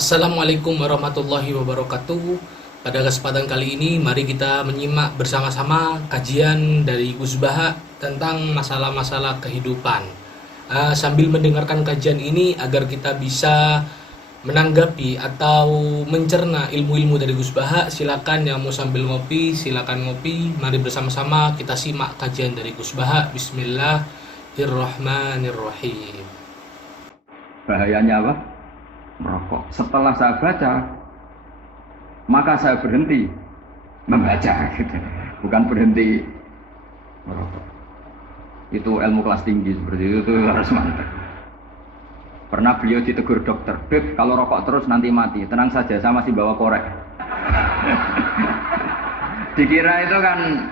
Assalamualaikum warahmatullahi wabarakatuh. Pada kesempatan kali ini, mari kita menyimak bersama-sama kajian dari Gus Baha tentang masalah-masalah kehidupan. Sambil mendengarkan kajian ini agar kita bisa menanggapi atau mencerna ilmu-ilmu dari Gus Baha, silakan yang mau sambil ngopi, silakan ngopi. Mari bersama-sama kita simak kajian dari Gus Baha. Bismillahirrahmanirrahim. Bahayanya apa? Merokok. Setelah saya baca, maka saya berhenti membaca, gitu. Bukan berhenti merokok. Itu ilmu kelas tinggi seperti itu harus mantap. Pernah beliau ditegur dokter, "Beb, kalau rokok terus nanti mati." Tenang saja, saya masih bawa korek. Dikira itu kan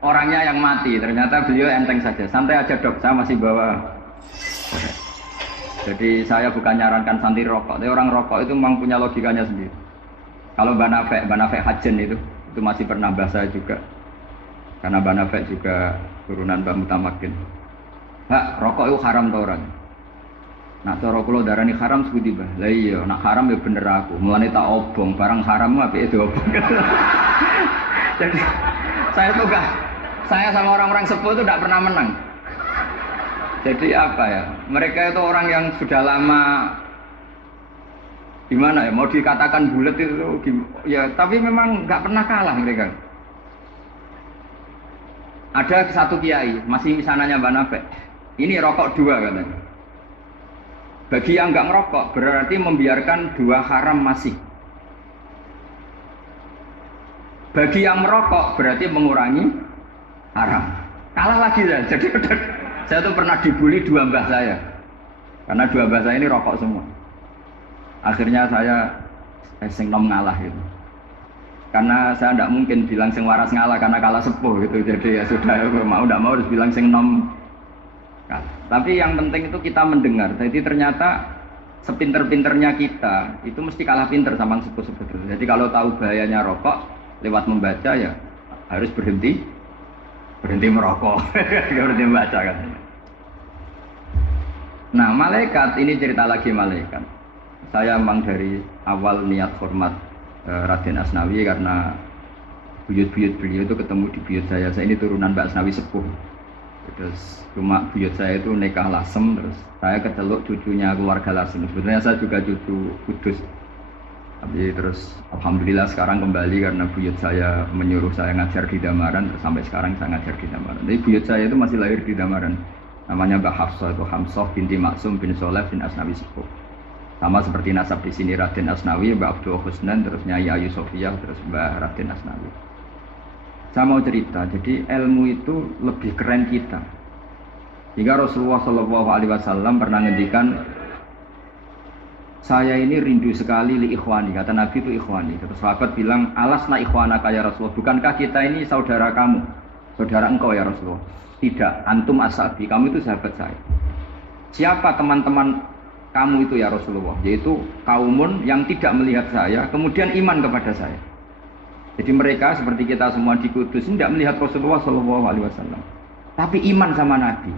orangnya yang mati, ternyata beliau enteng saja. Santai aja dok, saya masih bawa korek. Jadi saya bukan nyarankan santri rokok, tapi orang rokok itu memang punya logikanya sendiri. Kalau Mbak Nafek Hajen itu masih pernah bahas saya juga. Karena Mbak Nafek juga turunan Mbak Mutamakin. "Mbak, rokok itu haram tau orang?" Nak cara kula darani haram sebuti Mbah. Lah iya, nak haram ya bener aku. Mulane tak obong, barang haram apike diobong. Jadi saya sama orang-orang sepuh itu tidak pernah menang. Jadi apa ya? Mereka itu orang yang sudah lama gimana ya? Mau dikatakan bulat itu ya, tapi memang nggak pernah kalah mereka. Ada satu kiai, masih misananya Mbak Nafek. Ini rokok dua katanya. Bagi yang nggak merokok berarti membiarkan dua haram masih. Bagi yang merokok berarti mengurangi haram. Kalah lagi ya. Jadi saya tuh pernah dibully dua mbah saya. Karena dua mbah saya ini rokok semua. Akhirnya saya sing nom ngalah gitu. Karena saya tidak mungkin bilang sing waras ngalah karena kalah sepuh gitu. Jadi ya sudah, mau tidak mau harus bilang sing nom kalah. Tapi yang penting itu kita mendengar. Jadi ternyata sepinter-pinternya kita itu mesti kalah pinter sama sepuh-sepuh. Jadi kalau tahu bahayanya rokok lewat membaca ya harus berhenti merokok. Berhenti membaca katanya. Nah, malaikat ini cerita lagi malaikat. Saya memang dari awal niat hormat Raden Asnawi karena buyut-buyut beliau itu ketemu di buyut saya. Saya ini turunan Mbak Asnawi sepuh. Terus cuma buyut saya itu nikah Lasem, terus saya keceluk cucunya keluarga Lasem. Sebetulnya saya juga cucu Kudus. Tapi terus alhamdulillah sekarang kembali karena buyut saya menyuruh saya ngajar di Damaran, terus sampai sekarang saya ngajar di Damaran. Jadi buyut saya itu masih lahir di Damaran. Namanya Mbak Hafsah, itu Hamsah binti Maksum bin Soleh bin Asnawi Sepuh. Sama seperti nasab di sini Raden Asnawi, Mbak Abdul Husnan, terus Nyai Ayu Sofiyah, terus Mbak Raden Asnawi. Saya mau cerita, jadi ilmu itu lebih keren kita. Hingga Rasulullah SAW pernah ngendikan, "Saya ini rindu sekali li ikhwani." Kata Nabi itu ikhwani. Terus sahabat bilang, "Alasna ikhwanaka ya Rasulullah." Bukankah kita ini saudara kamu? Saudara engkau ya Rasulullah. Tidak, antum ashabi, kamu itu sahabat saya. Siapa teman-teman kamu itu ya Rasulullah? Yaitu kaumun yang tidak melihat saya, kemudian iman kepada saya. Jadi mereka seperti kita semua di Kudus tidak melihat Rasulullah SAW, tapi iman sama Nabi.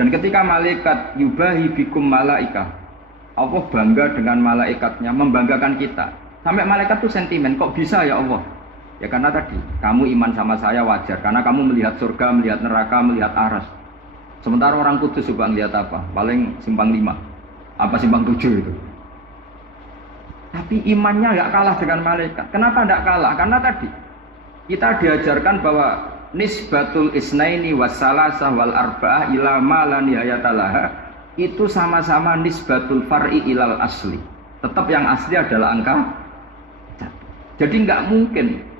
Dan ketika malaikat yubahi bikum malaikah, Allah bangga dengan malaikatnya, membanggakan kita. Sampai malaikat tuh sentimen, kok bisa ya Allah? Ya karena tadi, kamu iman sama saya wajar. Karena kamu melihat surga, melihat neraka, melihat aras. Sementara orang Kudus coba melihat apa? Paling simpang 5. Apa simpang 7 itu. Tapi imannya nggak kalah dengan malaikat. Kenapa nggak kalah? Karena tadi, kita diajarkan bahwa nisbatul isnaini wassalasah wal arba'ah ila ma la nihayatalaha itu sama-sama nisbatul far'i ilal asli. Tetap yang asli adalah angka. Jadi nggak mungkin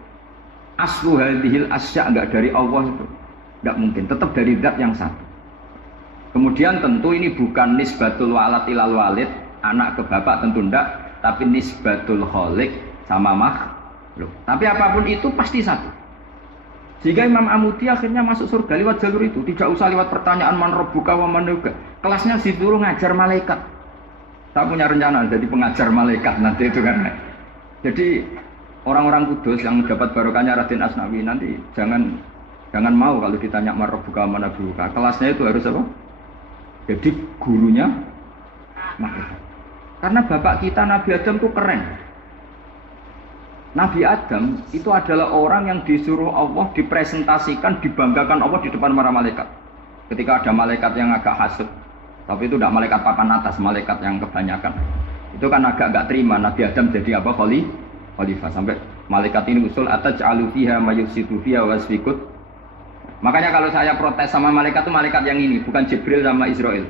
aslu hadhil asya nggak dari Allah itu, nggak mungkin. Tetap dari zat yang satu. Kemudian tentu ini bukan nisbatul walad ilal walid, anak ke bapak tentu enggak, tapi nisbatul khaliq sama makhluk. Tapi apapun itu pasti satu. Sehingga Imam Amudi akhirnya masuk surga lewat jalur itu, tidak usah lewat pertanyaan man rabbuka wa man nabiyyuka. Kelasnya disuruh ngajar malaikat. Saya punya rencana jadi pengajar malaikat nanti itu kan. Jadi orang-orang Kudus yang dapat barokahnya Raden Asnawi nanti jangan mau kalau ditanya man rabbuka wa man nabiyyuka. Kelasnya itu harus apa? Jadi gurunya malaikat. Karena bapak kita Nabi Adam itu keren. Nabi Adam itu adalah orang yang disuruh Allah dipresentasikan, dibanggakan Allah di depan para malaikat. Ketika ada malaikat yang agak hasut, tapi itu tidak malaikat papan atas, malaikat yang kebanyakan. Itu kan agak nggak terima Nabi Adam jadi apa? Khalifah. Sampai malaikat ini usul ataj'alu fiha mayufsidu fiha wasfikut. Makanya kalau saya protes sama malaikat itu malaikat yang ini, bukan Jibril sama Israel.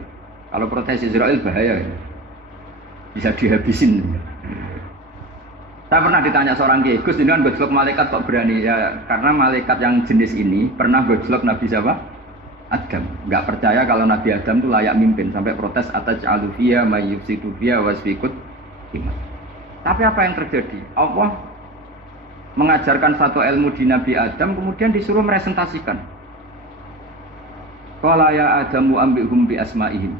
Kalau protes Israel bahaya ya. Bisa dihabisin. Saya pernah ditanya seorang kiai, Gus ini kan gojlok malaikat kok berani? Ya karena malaikat yang jenis ini pernah gojlok Nabi siapa? Adam. Nggak percaya kalau Nabi Adam itu layak mimpin, sampai protes ataj'alu fiha mayufsidu fiha wasfikut. Tapi apa yang terjadi? Allah mengajarkan satu ilmu di Nabi Adam, kemudian disuruh meresentasikan. Qala ya Adamu ambihum bi asma'ihim.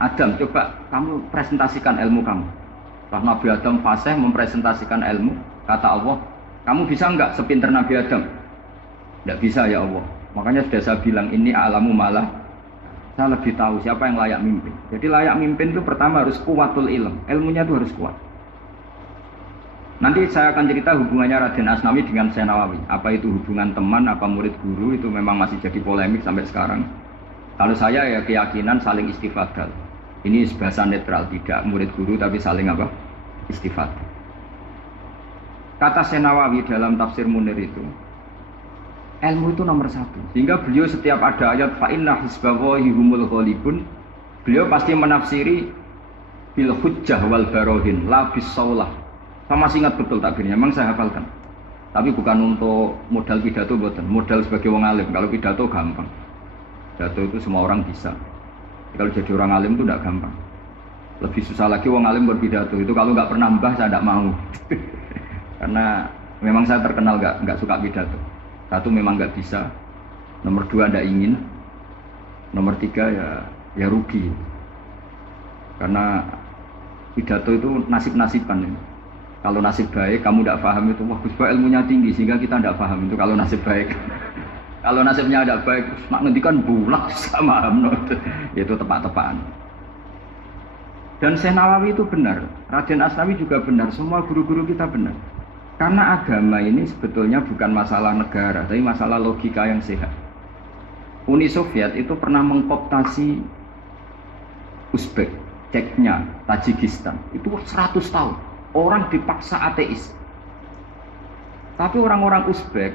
Adam, coba kamu presentasikan ilmu kamu. Setelah Nabi Adam fasih mempresentasikan ilmu, kata Allah, kamu bisa enggak sepinter Nabi Adam? Tidak bisa ya Allah. Makanya sudah saya bilang ini a'lamu malah. Saya lebih tahu siapa yang layak mimpin. Jadi layak mimpin itu pertama harus kuwatul ilm. Ilmunya itu harus kuat. Nanti saya akan cerita hubungannya Raden Asnawi dengan Syekh Nawawi. Apa itu hubungan teman, apa murid guru, itu memang masih jadi polemik sampai sekarang. Kalau saya ya keyakinan saling istifadal. Ini bahasa netral, tidak murid guru tapi saling apa? Istifadal. Kata Syekh Nawawi dalam tafsir Munir itu, ilmu itu nomor satu. Sehingga beliau setiap ada ayat fa inna hizballahi humul ghalibun, beliau pasti menafsiri bil hujjah wal barohin la bis saulah. Saya masih ingat betul takbirnya, memang saya hafalkan. Tapi bukan untuk modal pidato, bukan modal sebagai wong alim. Kalau pidato gampang, pidato itu semua orang bisa. Kalau jadi orang alim itu tidak gampang. Lebih susah lagi wong alim berpidato. Itu kalau nggak pernah mbah saya tidak mau. Karena memang saya terkenal nggak suka pidato. Satu memang nggak bisa. Nomor dua tidak ingin. Nomor tiga ya rugi. Karena pidato itu nasib-nasiban. Kalau nasib baik, kamu tidak paham itu, wah Gus Bah ilmunya tinggi sehingga kita tidak paham itu kalau nasib baik. Kalau nasibnya tidak baik, mak ngendikan bulak sama itu tepat-tepatan. Dan Syekh Nawawi itu benar, Raden Asnawi juga benar, semua guru-guru kita benar. Karena agama ini sebetulnya bukan masalah negara, tapi masalah logika yang sehat. Uni Soviet itu pernah mengkooptasi Uzbek, Ceknya, Tajikistan, itu 100 tahun. Orang dipaksa ateis. Tapi orang-orang Uzbek,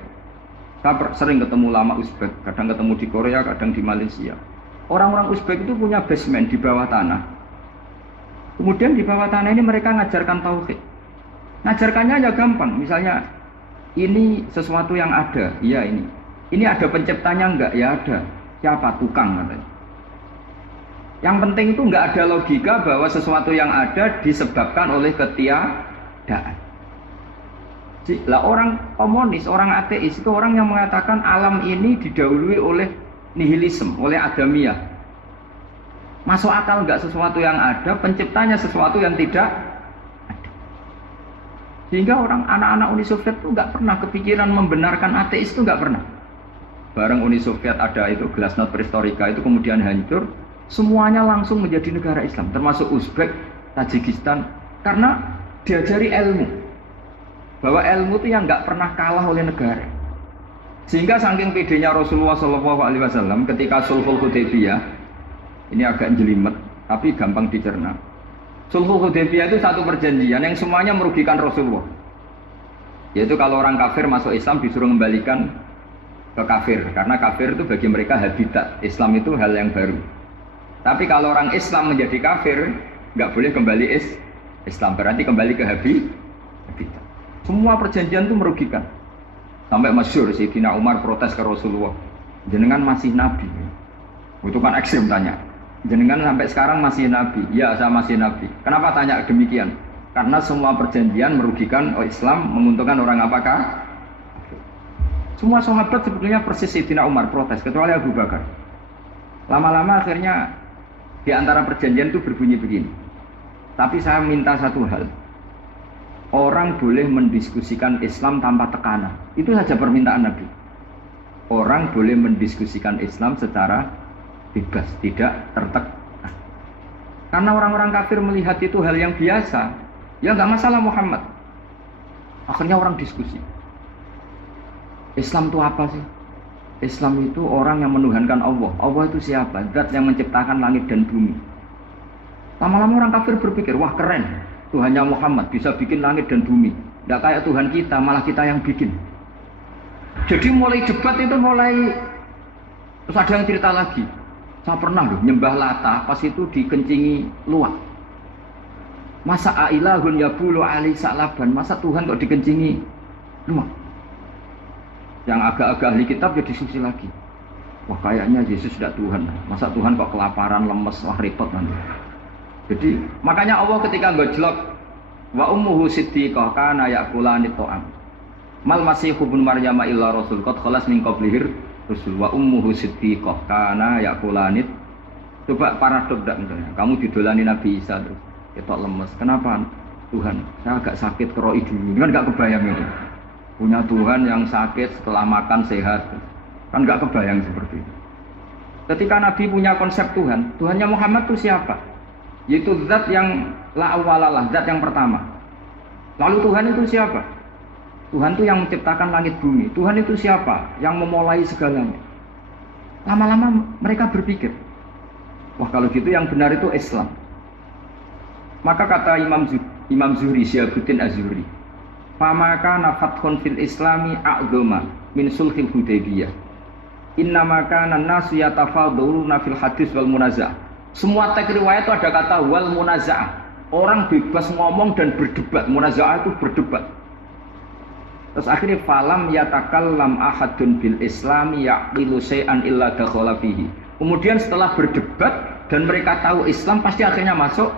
saya sering ketemu lama Uzbek, kadang ketemu di Korea, kadang di Malaysia. Orang-orang Uzbek itu punya basement di bawah tanah. Kemudian di bawah tanah ini mereka ngajarkan tauhid. Ngajarkannya ya gampang, misalnya ini sesuatu yang ada, iya ini. Ini ada penciptanya enggak? Ya ada. Siapa? Tukang katanya. Yang penting itu enggak ada logika bahwa sesuatu yang ada disebabkan oleh ketiadaan. Lah orang komunis, orang ateis itu orang yang mengatakan alam ini didahului oleh nihilisme, oleh adamiyah. Masuk akal enggak sesuatu yang ada, penciptanya sesuatu yang tidak ada. Sehingga orang anak-anak Uni Soviet itu enggak pernah kepikiran membenarkan ateis, itu enggak pernah. Bareng Uni Soviet ada itu Glasnost Perestroika itu kemudian hancur. Semuanya langsung menjadi negara Islam, termasuk Uzbek, Tajikistan, karena diajari ilmu, bahwa ilmu itu yang nggak pernah kalah oleh negara. Sehingga saking pedenya Rasulullah SAW ketika Sulhul Hudaybiyah, ini agak jelimet, tapi gampang dicerna. Sulhul Hudaybiyah itu satu perjanjian yang semuanya merugikan Rasulullah. Yaitu kalau orang kafir masuk Islam disuruh kembalikan ke kafir, karena kafir itu bagi mereka habitat, Islam itu hal yang baru. Tapi kalau orang Islam menjadi kafir, nggak boleh kembali Islam, berarti kembali ke habitat. Semua perjanjian itu merugikan. Sampai masyhur Sayyidina Umar protes ke Rasulullah, jenengan masih nabi. Itu kan ekstrim tanya. Jenengan sampai sekarang masih nabi? Ya, saya masih nabi. Kenapa tanya demikian? Karena semua perjanjian merugikan Islam, menguntungkan orang apakah? Semua sahabat sebetulnya persis Sayyidina Umar protes, kecuali Abu Bakar. Lama-lama akhirnya di antara perjanjian itu berbunyi begini. Tapi saya minta satu hal. Orang boleh mendiskusikan Islam tanpa tekanan. Itu saja permintaan Nabi. Orang boleh mendiskusikan Islam secara bebas, tidak tertekan. Karena orang-orang kafir melihat itu hal yang biasa, ya nggak masalah Muhammad. Akhirnya orang diskusi. Islam itu apa sih? Islam itu orang yang menuhankan Allah. Allah itu siapa? Zat yang menciptakan langit dan bumi. Lama-lama orang kafir berpikir, wah keren, Tuhannya Muhammad bisa bikin langit dan bumi. Tidak kayak Tuhan kita, malah kita yang bikin. Jadi mulai debat itu terus ada yang cerita lagi. Saya pernah loh nyembah Lata, pas itu dikencingi luwak. Masa ailahun yabulu ali sa'laban, masa Tuhan kok dikencingi luwak? Yang agak-agak ahli kitab ya diskusi lagi. Wah kayaknya Yesus tidak Tuhan. Masa Tuhan kok kelaparan, lemes, wah repot nanti. Jadi makanya Allah ketika ngejlok wa ummuhu siddiqah kana ya'kulani ta'am. Mal masih ibnu Maryam illa rasul qad khalas min qablihir rusul wa ummuhu siddiqah kana ya'kulani. Coba paradok dak misalnya. Kamu didolani Nabi Isa terus ketok lemes. Kenapa? Tuhan, saya agak sakit keroi dulu. Kan enggak kebayang itu. Punya Tuhan yang sakit setelah makan sehat, kan nggak kebayang seperti itu. Ketika Nabi punya konsep Tuhan, Tuhannya Muhammad itu siapa? Yaitu zat yang la awalalah, zat yang pertama. Lalu Tuhan itu siapa? Tuhan itu yang menciptakan langit bumi. Tuhan itu siapa? Yang memulai segalanya. Lama-lama mereka berpikir, wah kalau gitu yang benar itu Islam. Maka kata Imam Zuhri, Syihabuddin Az-Zuhri, famaka nafathun fil islami a'dhama min sulhil hudaybiyah innamaka nasu yatafadhuruna fil hadis wal munazah. Semua teks riwayat itu ada kata wal munazah, orang bebas ngomong dan berdebat. Munazah itu berdebat. Terus akhirnya falam yatakallam ahadun bil islami yaqilu syai'an illa dakhala fihi. Kemudian setelah berdebat dan mereka tahu Islam, pasti akhirnya masuk.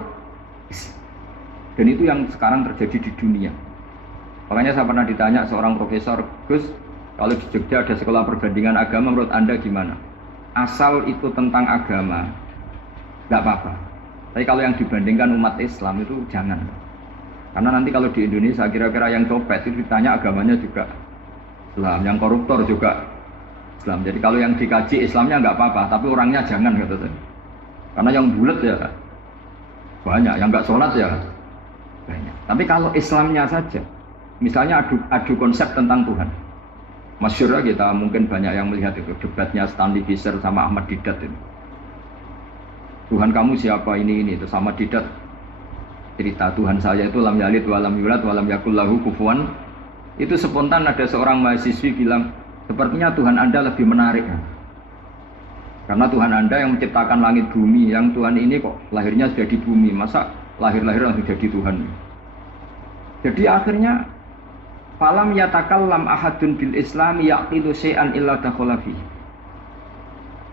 Dan itu yang sekarang terjadi di dunia. Makanya saya pernah ditanya seorang profesor, Gus, kalau di Jogja ada sekolah perbandingan agama, menurut Anda gimana? Asal itu tentang agama, nggak apa-apa. Tapi kalau yang dibandingkan umat Islam itu jangan. Karena nanti kalau di Indonesia kira-kira yang copet itu ditanya agamanya juga Islam, yang koruptor juga Islam. Jadi kalau yang dikaji Islamnya nggak apa-apa, tapi orangnya jangan gitu. Karena yang bulat ya banyak, yang nggak sholat ya banyak. Tapi kalau Islamnya saja, misalnya adu konsep tentang Tuhan. Masyhur kita mungkin banyak yang melihat itu debatnya Stanley Fischer sama Ahmad Didat itu. Tuhan kamu siapa ini itu sama Didat cerita Tuhan saya itu lam yalid wa lam yulad wa lam yakul lahu kufuwan. Itu spontan ada seorang mahasiswi bilang, sepertinya Tuhan Anda lebih menarik. Karena Tuhan Anda yang menciptakan langit bumi, yang Tuhan ini kok lahirnya sudah di bumi, masa lahir-lahir langsung jadi Tuhan. Jadi akhirnya falam yatakallam ahadun bil islami yaqilu syai'an illa dakhala fihi.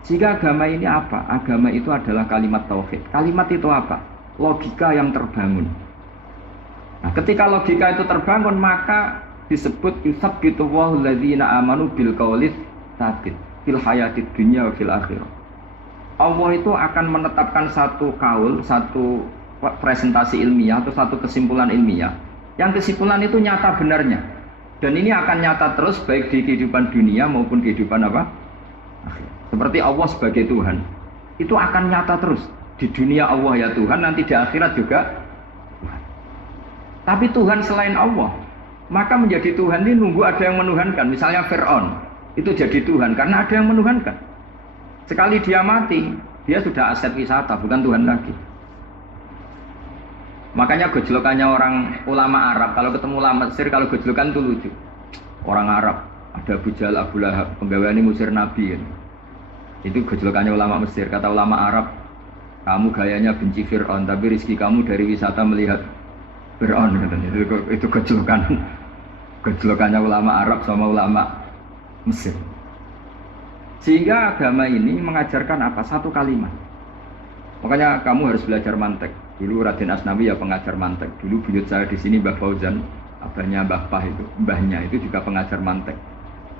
Jika agama ini apa? Agama itu adalah kalimat tauhid. Kalimat itu apa? Logika yang terbangun. Nah, ketika logika itu terbangun, maka disebut yusabbitu Allahu alladzina amanu bil qaulis tsabit fil hayatid dunya wa fil akhirah. Allah itu akan menetapkan satu kaul, satu presentasi ilmiah atau satu kesimpulan ilmiah. Yang kesimpulan itu nyata benarnya. Dan ini akan nyata terus baik di kehidupan dunia maupun kehidupan apa? Seperti Allah sebagai Tuhan. Itu akan nyata terus. Di dunia Allah ya Tuhan, nanti di akhirat juga Tuhan. Tapi Tuhan selain Allah, maka menjadi Tuhan ini nunggu ada yang menuhankan. Misalnya Fir'aun, itu jadi Tuhan karena ada yang menuhankan. Sekali dia mati, dia sudah aset wisata, bukan Tuhan lagi. Makanya gejolokannya orang ulama Arab, kalau ketemu ulama Mesir, kalau gejolokan itu lucu. Orang Arab, ada Abu Jahal, Abu Lahab, penggawa ini ngusir Nabi. Itu gejolokannya ulama Mesir. Kata ulama Arab, kamu gayanya benci Fir'aun, tapi rezeki kamu dari wisata melihat Fir'aun. Itu gejolokannya ulama Arab sama ulama Mesir. Sehingga agama ini mengajarkan apa? Satu kalimat. Makanya kamu harus belajar mantek. Dulu Raden Asnawi ya pengajar mantek. Dulu buyut saya di sini Mbah Fauzan, abahnya Mbah Pah itu, mbahnya itu juga pengajar mantek.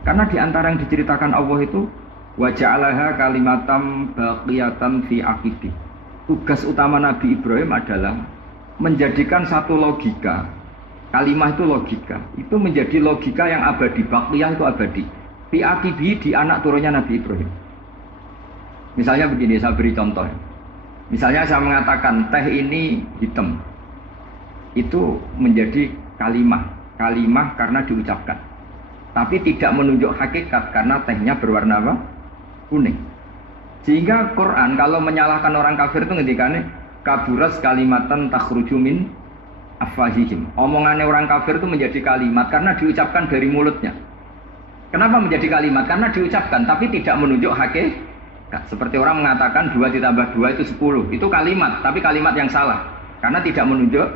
Karena di antara yang diceritakan Allah itu wa ja'alaha kalimatam baqiyatan fi aqidi. Tugas utama Nabi Ibrahim adalah menjadikan satu logika. Kalimat itu logika. Itu menjadi logika yang abadi, baqiyah itu abadi. Fi aqidi di anak turunnya Nabi Ibrahim. Misalnya begini, saya beri contoh. Misalnya saya mengatakan teh ini hitam, itu menjadi kalimah karena diucapkan, tapi tidak menunjuk hakikat karena tehnya berwarna apa? Kuning. Sehingga Quran kalau menyalahkan orang kafir itu ngendikane kaburas kalimatan takhruju min afwahihim. Omongannya orang kafir itu menjadi kalimat karena diucapkan dari mulutnya. Kenapa menjadi kalimat? Karena diucapkan tapi tidak menunjuk hakikat. Seperti orang mengatakan 2 ditambah 2 itu 10. Itu kalimat, tapi kalimat yang salah karena tidak menunjuk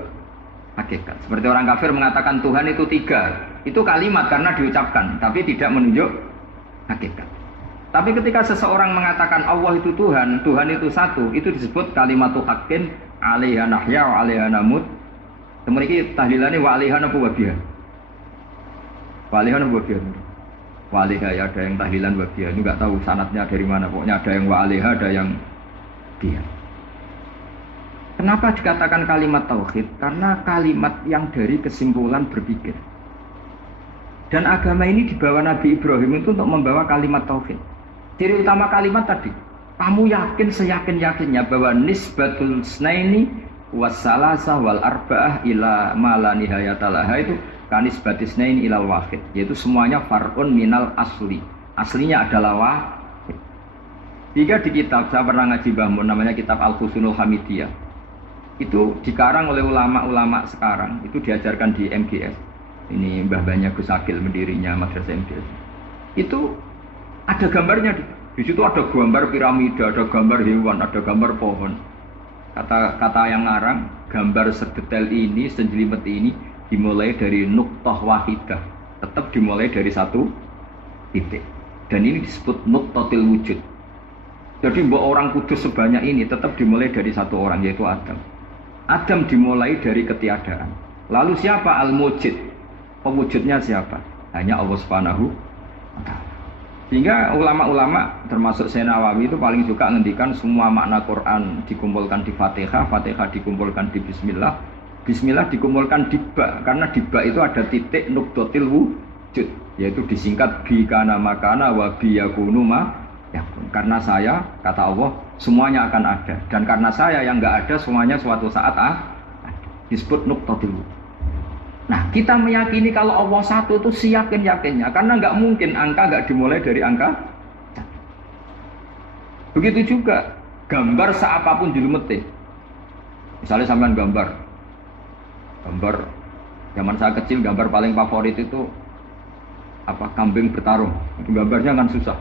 hakikat. Seperti orang kafir mengatakan Tuhan itu 3. Itu kalimat karena diucapkan tapi tidak menunjuk hakikat. Tapi ketika seseorang mengatakan Allah itu Tuhan, Tuhan itu satu, itu disebut kalimatu haqqin 'alaiha nahya wa 'alaiha namut. Kemudian tahlilane wa 'alaiha nabuwabiyah. Wa 'alaiha nabuwabiyah. Wa 'alaiha ya ada yang tahlilan wabiyah. Ini enggak tahu sanadnya dari mana. Pokoknya ada yang wa 'alaiha, ada yang dia. Kenapa dikatakan kalimat tauhid? Karena kalimat yang dari kesimpulan berpikir. Dan agama ini dibawa Nabi Ibrahim itu untuk membawa kalimat tauhid. Ciri utama kalimat tadi, kamu yakin seyakin-yakinnya bahwa nisbatul snaini wassalasa wal arba'ah ila ma la nihayata laha itu kanisbatis snaini ilal wahid, yaitu semuanya far'un minal asli. Aslinya adalah wahid. Jika di kitab, saya pernah ngaji Mbah Mun, namanya kitab Al-Husunul Hamidiyah. Itu dikarang oleh ulama-ulama sekarang, itu diajarkan di MGS. Ini Mbah Banyak Gus Akil mendirinya Madrasah MGS. Itu ada gambarnya di situ, ada gambar piramida, ada gambar hewan, ada gambar pohon. Kata yang ngarang, gambar sedetail ini, sejelimet ini dimulai dari nuqtah wahidah, tetap dimulai dari satu titik. Dan ini disebut nuqtatil wujud. Jadi mbok orang kudus sebanyak ini tetap dimulai dari satu orang, yaitu Adam. Adam dimulai dari ketiadaan. Lalu siapa al-mujid? Pewujudnya siapa? Hanya Allah Subhanahu wa ta'ala. Sehingga ulama-ulama termasuk Syekh Nawawi itu paling suka ngendikan semua makna Quran dikumpulkan di Fatihah, Fatihah dikumpulkan di Bismillah, Bismillah dikumpulkan di Ba, karena di Ba itu ada titik nuqtatil wujud, yaitu disingkat bi kana makana wa bi yakunu ma yakun. Karena saya, kata Allah, semuanya akan ada, dan karena saya yang enggak ada, semuanya suatu saat disebut nuqtatil wujud. Nah, kita meyakini kalau Allah satu itu siyakin-yakinnya, karena nggak mungkin angka nggak dimulai dari angka. Begitu juga gambar seapapun jilmete. Misalnya sampean gambar zaman saya kecil, gambar paling favorit itu apa? Kambing bertarung. Itu gambarnya kan susah.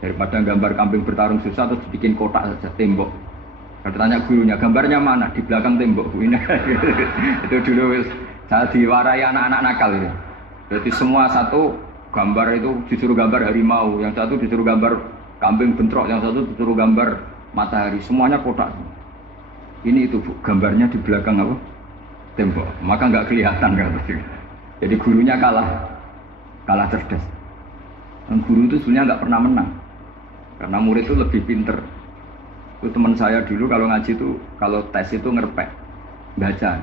Daripada gambar kambing bertarung susah terus bikin kotak saja tembok. Kalau tanya gurunya, gambarnya mana? Di belakang tembok. Ini itu dulu saya diwarai anak-anak nakal ya. Jadi semua satu gambar itu disuruh gambar harimau, yang satu disuruh gambar kambing bentrok, yang satu disuruh gambar matahari, semuanya kotak. Ini itu Bu, gambarnya di belakang apa? Tembok. Maka nggak kelihatan kan. Jadi gurunya kalah cerdas. Dan guru itu sebenarnya nggak pernah menang, karena murid itu lebih pinter. Itu teman saya dulu kalau ngaji itu, kalau tes itu ngerpek, baca.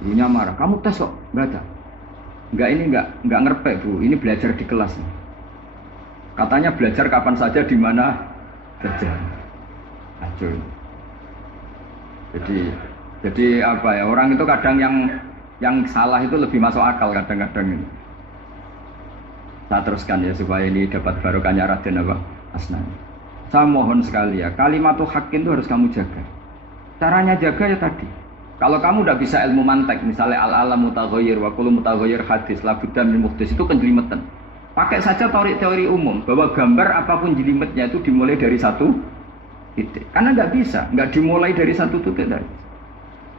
Gurunya marah, kamu tes kok baca? Enggak ngerpek Bu, ini belajar di kelas. Katanya belajar kapan saja di mana saja. Aduh. Jadi apa ya, orang itu kadang yang salah itu lebih masuk akal kadang-kadang ini. Saya teruskan ya supaya ini dapat barokahnya Raden apa? Asnan. Saya mohon sekali ya, kalimatul haqqin itu harus kamu jaga. Caranya jaga ya tadi. Kalau kamu udah bisa ilmu mantek, misalnya al-alam mutaghayyir wa kullu mutaghayyir hadis la budda min muhdits, itu kenjelimetan. Pakai saja teori umum bahwa gambar apapun jelimetnya itu dimulai dari satu titik. Karena nggak bisa, nggak dimulai dari satu titik tadi.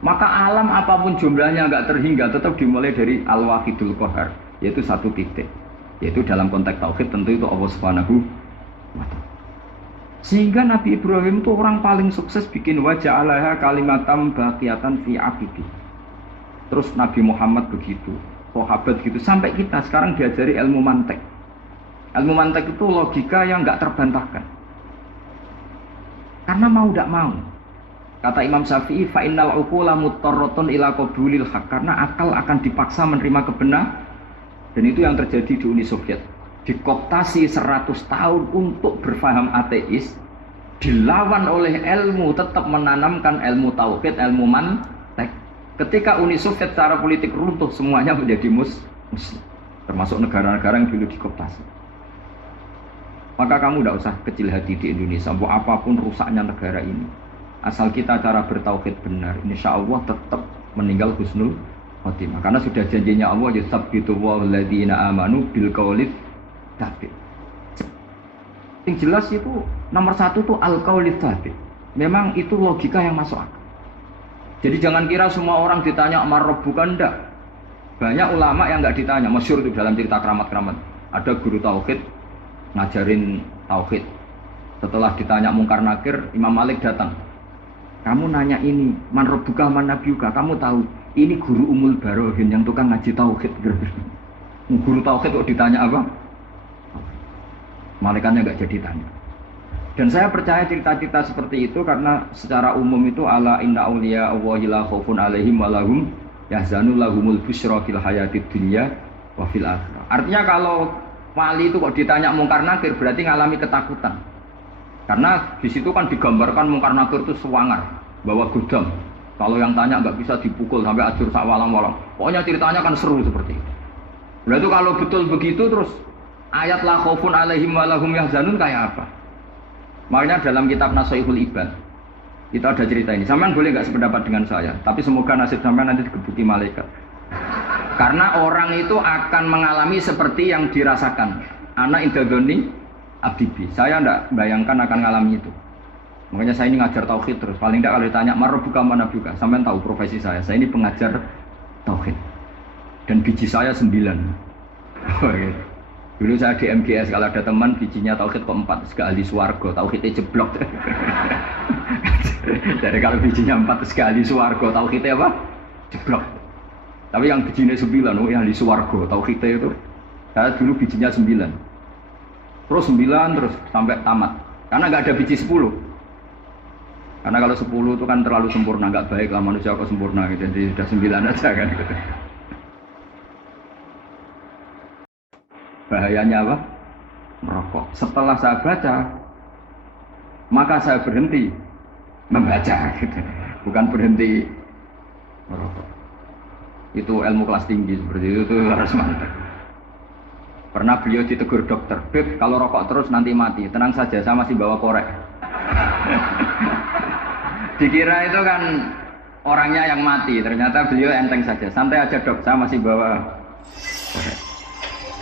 Maka alam apapun jumlahnya nggak terhingga, tetap dimulai dari al-wahidul qahar, yaitu satu titik. Yaitu dalam konteks tauhid tentu itu Allah Subhanahu wa ta'ala. Sehingga Nabi Ibrahim itu orang paling sukses bikin wajah alaha kalimatam baqiyatan fi aqidi. Terus Nabi Muhammad begitu, sahabat gitu, sampai kita sekarang diajari ilmu mantek. Ilmu mantek itu logika yang nggak terbantahkan. Karena mau tidak mau. Kata Imam Syafi'i, fa innal uqula muttarratun ila qabulil haq, karena akal akan dipaksa menerima kebenaran. Dan itu yang terjadi di Uni Soviet. Dikooptasi 100 tahun untuk berfaham ateis, dilawan oleh ilmu, tetap menanamkan ilmu tauhid, ilmu mantek. Ketika Uni Soviet secara politik runtuh, semuanya menjadi muslim, termasuk negara-negara yang dulu dikooptasi. Maka kamu tidak usah kecil hati di Indonesia, apapun rusaknya negara ini, asal kita cara bertauhid benar, insya Allah tetap meninggal husnul khotimah. Karena sudah janjinya Allah, yusabbitu walladzina amanu bil qaulid tsabit. Yang jelas itu nomor satu tuh al-qaulid tsabit. Memang itu logika yang masuk akal. Jadi jangan kira semua orang ditanya amar bukan ndak. Banyak ulama yang nggak ditanya, masyhur itu dalam cerita keramat-keramat. Ada guru tauhid ngajarin tauhid. Setelah ditanya mungkar nakir, Imam Malik datang. Kamu nanya ini, man rabbuka man nabiyuka, kamu tahu ini guru Umul Barohin yang tukang ngaji tauhid. Guru tauhid kok ditanya apa? Malaikatnya nggak jadi tanya. Dan saya percaya cerita-cerita seperti itu karena secara umum itu ala inna auliya Allahi la khaufun alaihim wa lahum yahzanun lahumul busyra fil hayatid dunya wa fil akhirah. Artinya kalau wali itu kok ditanya mungkar nakir berarti ngalami ketakutan. Karena di situ kan digambarkan mungkar nakir itu sewangar, bawa gudang. Kalau yang tanya nggak bisa dipukul sampai ajur sak walang-walang. Pokoknya ceritanya kan seru seperti itu. Nah itu kalau betul begitu terus ayat la khaufun alaihim wa lahum yahzanun kayak apa? Makanya dalam kitab Nashihul Ibad kita ada cerita ini. Sampean boleh nggak sependapat dengan saya, tapi semoga nasib sampean nanti digebuki malaikat. Karena orang itu akan mengalami seperti yang dirasakan. Anak indadoni abdibi. Saya tidak bayangkan akan mengalami itu. Makanya saya ini ngajar tauhid terus. Paling tidak kalau ditanya marbuka mana buka, sampean tahu profesi saya. Saya ini pengajar tauhid. Dan biji saya 9. Dulu saya di MGS kalau ada teman bijinya tauhid kok 4, segala ahli swarga, tauhidnya jeblok. Jadi kalau bijinya 4 segala ahli swarga, tauhidnya apa? Jeblok. Tapi yang bijinya 9, yang ahli swarga, tauhidnya itu saya dulu bijinya 9. Terus 9 terus sampai tamat. Karena nggak ada biji 10. Karena kalau 10 itu kan terlalu sempurna, nggak baik lah manusia kok sempurna gitu. Jadi sudah 9 aja kan gitu. Bahayanya apa? Merokok. Setelah saya baca, maka saya berhenti membaca gitu. Bukan berhenti merokok. Itu ilmu kelas tinggi seperti itu harus mantap. Pernah beliau ditegur dokter, Beb, kalau rokok terus nanti mati. Tenang saja, saya masih bawa korek. Dikira itu kan orangnya yang mati, ternyata beliau enteng saja. Santai aja dok, saya masih bawa korek.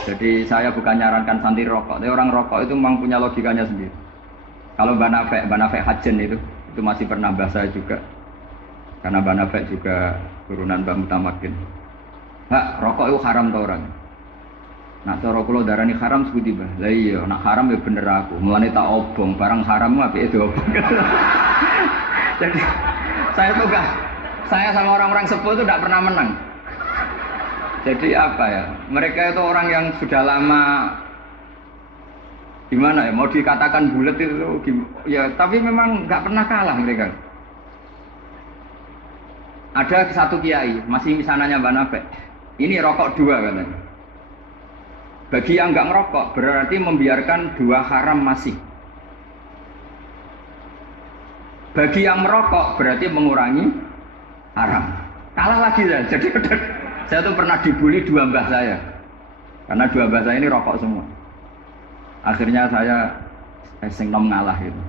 Jadi saya bukan nyarankan santri rokok, tapi orang rokok itu memang punya logikanya sendiri. Kalau Banafek Hajen itu masih pernah bahas saya juga. Karena Banafek juga turunan Mbah Mutamakin. Hak, rokok itu haram tau orang. Nak cara kula darani haram sebuti Mbah. Lah iya, nak haram ya bener aku. Mulane tak obong, barang haram apike diobong. Jadi saya sama orang-orang sepuh itu tidak pernah menang. Jadi apa ya? Mereka itu orang yang sudah lama gimana ya? Mau dikatakan bulat itu ya, tapi memang nggak pernah kalah mereka. Ada satu kiai, masih misananya Mbak Nafek. Ini rokok 2 katanya. Bagi yang nggak merokok berarti membiarkan 2 haram masih. Bagi yang merokok berarti mengurangi haram. Kalah lagi ya. Jadi saya tuh pernah dibully 2 mbah saya. Karena 2 mbah saya ini rokok semua. Akhirnya saya sing nom ngalah gitu.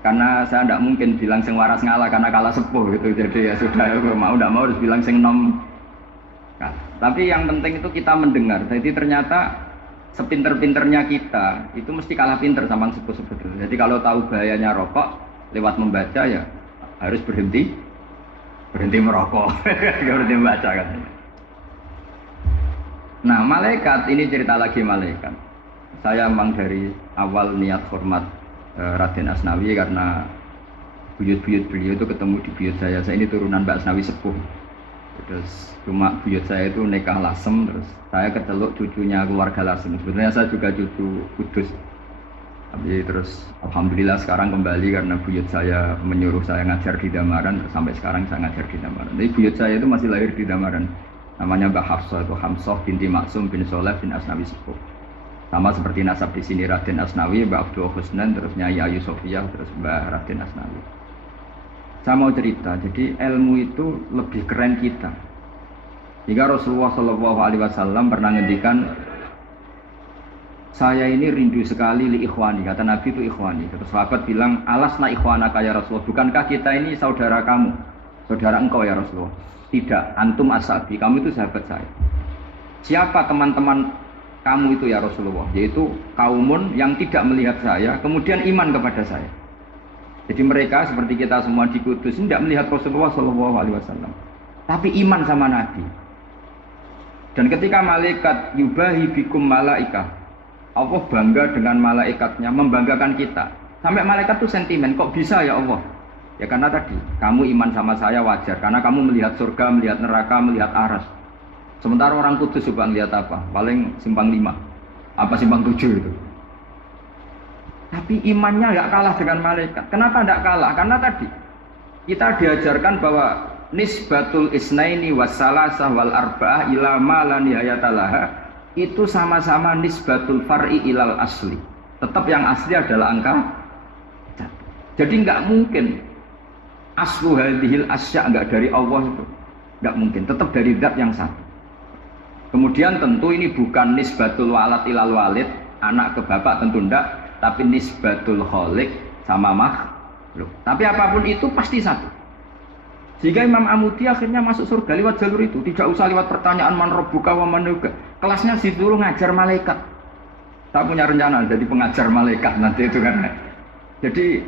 Karena saya tidak mungkin bilang sing waras ngalah karena kalah sepuh gitu. Jadi ya sudah, ya mau tidak mau harus bilang sing nom. Nah, tapi yang penting itu kita mendengar. Jadi ternyata sepinter-pinternya kita itu mesti kalah pinter sama sepuh-sepuh. Jadi kalau tahu bahayanya rokok lewat membaca ya harus berhenti merokok. Berhenti membaca kan. Nah malaikat ini cerita lagi malaikat. Saya memang dari awal niat hormat Raden Asnawi karena buyut-buyut beliau itu ketemu di buyut saya. Saya ini turunan Mbak Asnawi sepuh. Terus cuma buyut saya itu nikah Lasem, terus saya keceluk cucunya keluarga Lasem. Sebenarnya saya juga cucu Kudus. Tapi terus alhamdulillah sekarang kembali karena buyut saya menyuruh saya ngajar di Damaran. Sampai sekarang saya ngajar di Damaran. Tapi buyut saya itu masih lahir di Damaran. Namanya Mbak Hafsah, itu Hamsah binti Maksum bin Soleh bin Asnawi sepuh. Sama seperti nasab di sini Raden Asnawi, Mbak Abdul Husnan, terus Nyai Ayu Sofia, terus Mbak Raden Asnawi. Saya mau cerita, jadi ilmu itu lebih keren kita. Jika Rasulullah SAW pernah ngendikan, saya ini rindu sekali li ikhwani, kata Nabi itu ikhwani. Terus sahabat bilang, alasna ikhwanaka ya Rasulullah, bukankah kita ini saudara kamu, saudara engkau ya Rasulullah? Tidak, antum ashabi, kamu itu sahabat saya. Siapa teman-teman kamu itu ya Rasulullah? Yaitu kaumun yang tidak melihat saya, kemudian iman kepada saya. Jadi mereka seperti kita semua di Kudus tidak melihat Rasulullah SAW, tapi iman sama Nabi. Dan ketika malaikat yubahi bikum malaikah, Allah bangga dengan malaikatnya, membanggakan kita. Sampai malaikat tuh sentimen, kok bisa ya Allah? Ya karena tadi, kamu iman sama saya wajar, karena kamu melihat surga, melihat neraka, melihat aras. Sementara orang Kudus coba lihat apa? Paling simpang 5, apa simpang 7 itu. Tapi imannya nggak kalah dengan malaikat. Kenapa nggak kalah? Karena tadi kita diajarkan bahwa nisbatul isnaini wassalasah wal arba'ah ila ma la nihayatalaha itu sama-sama nisbatul far'i ilal asli. Tetap yang asli adalah angka. Jadi nggak mungkin aslu hadhil asya nggak dari Allah itu, nggak mungkin. Tetap dari zat yang satu. Kemudian tentu ini bukan nisbatul walad ilal walid, anak ke bapak tentu enggak, tapi nisbatul khaliq sama makhluk. Tapi apapun itu pasti satu. Sehingga Imam Amudi akhirnya masuk surga lewat jalur itu, tidak usah lewat pertanyaan man rabbuka wa man nabiyyuka. Kelasnya disuruh ngajar malaikat. Saya punya rencana jadi pengajar malaikat nanti itu kan. Jadi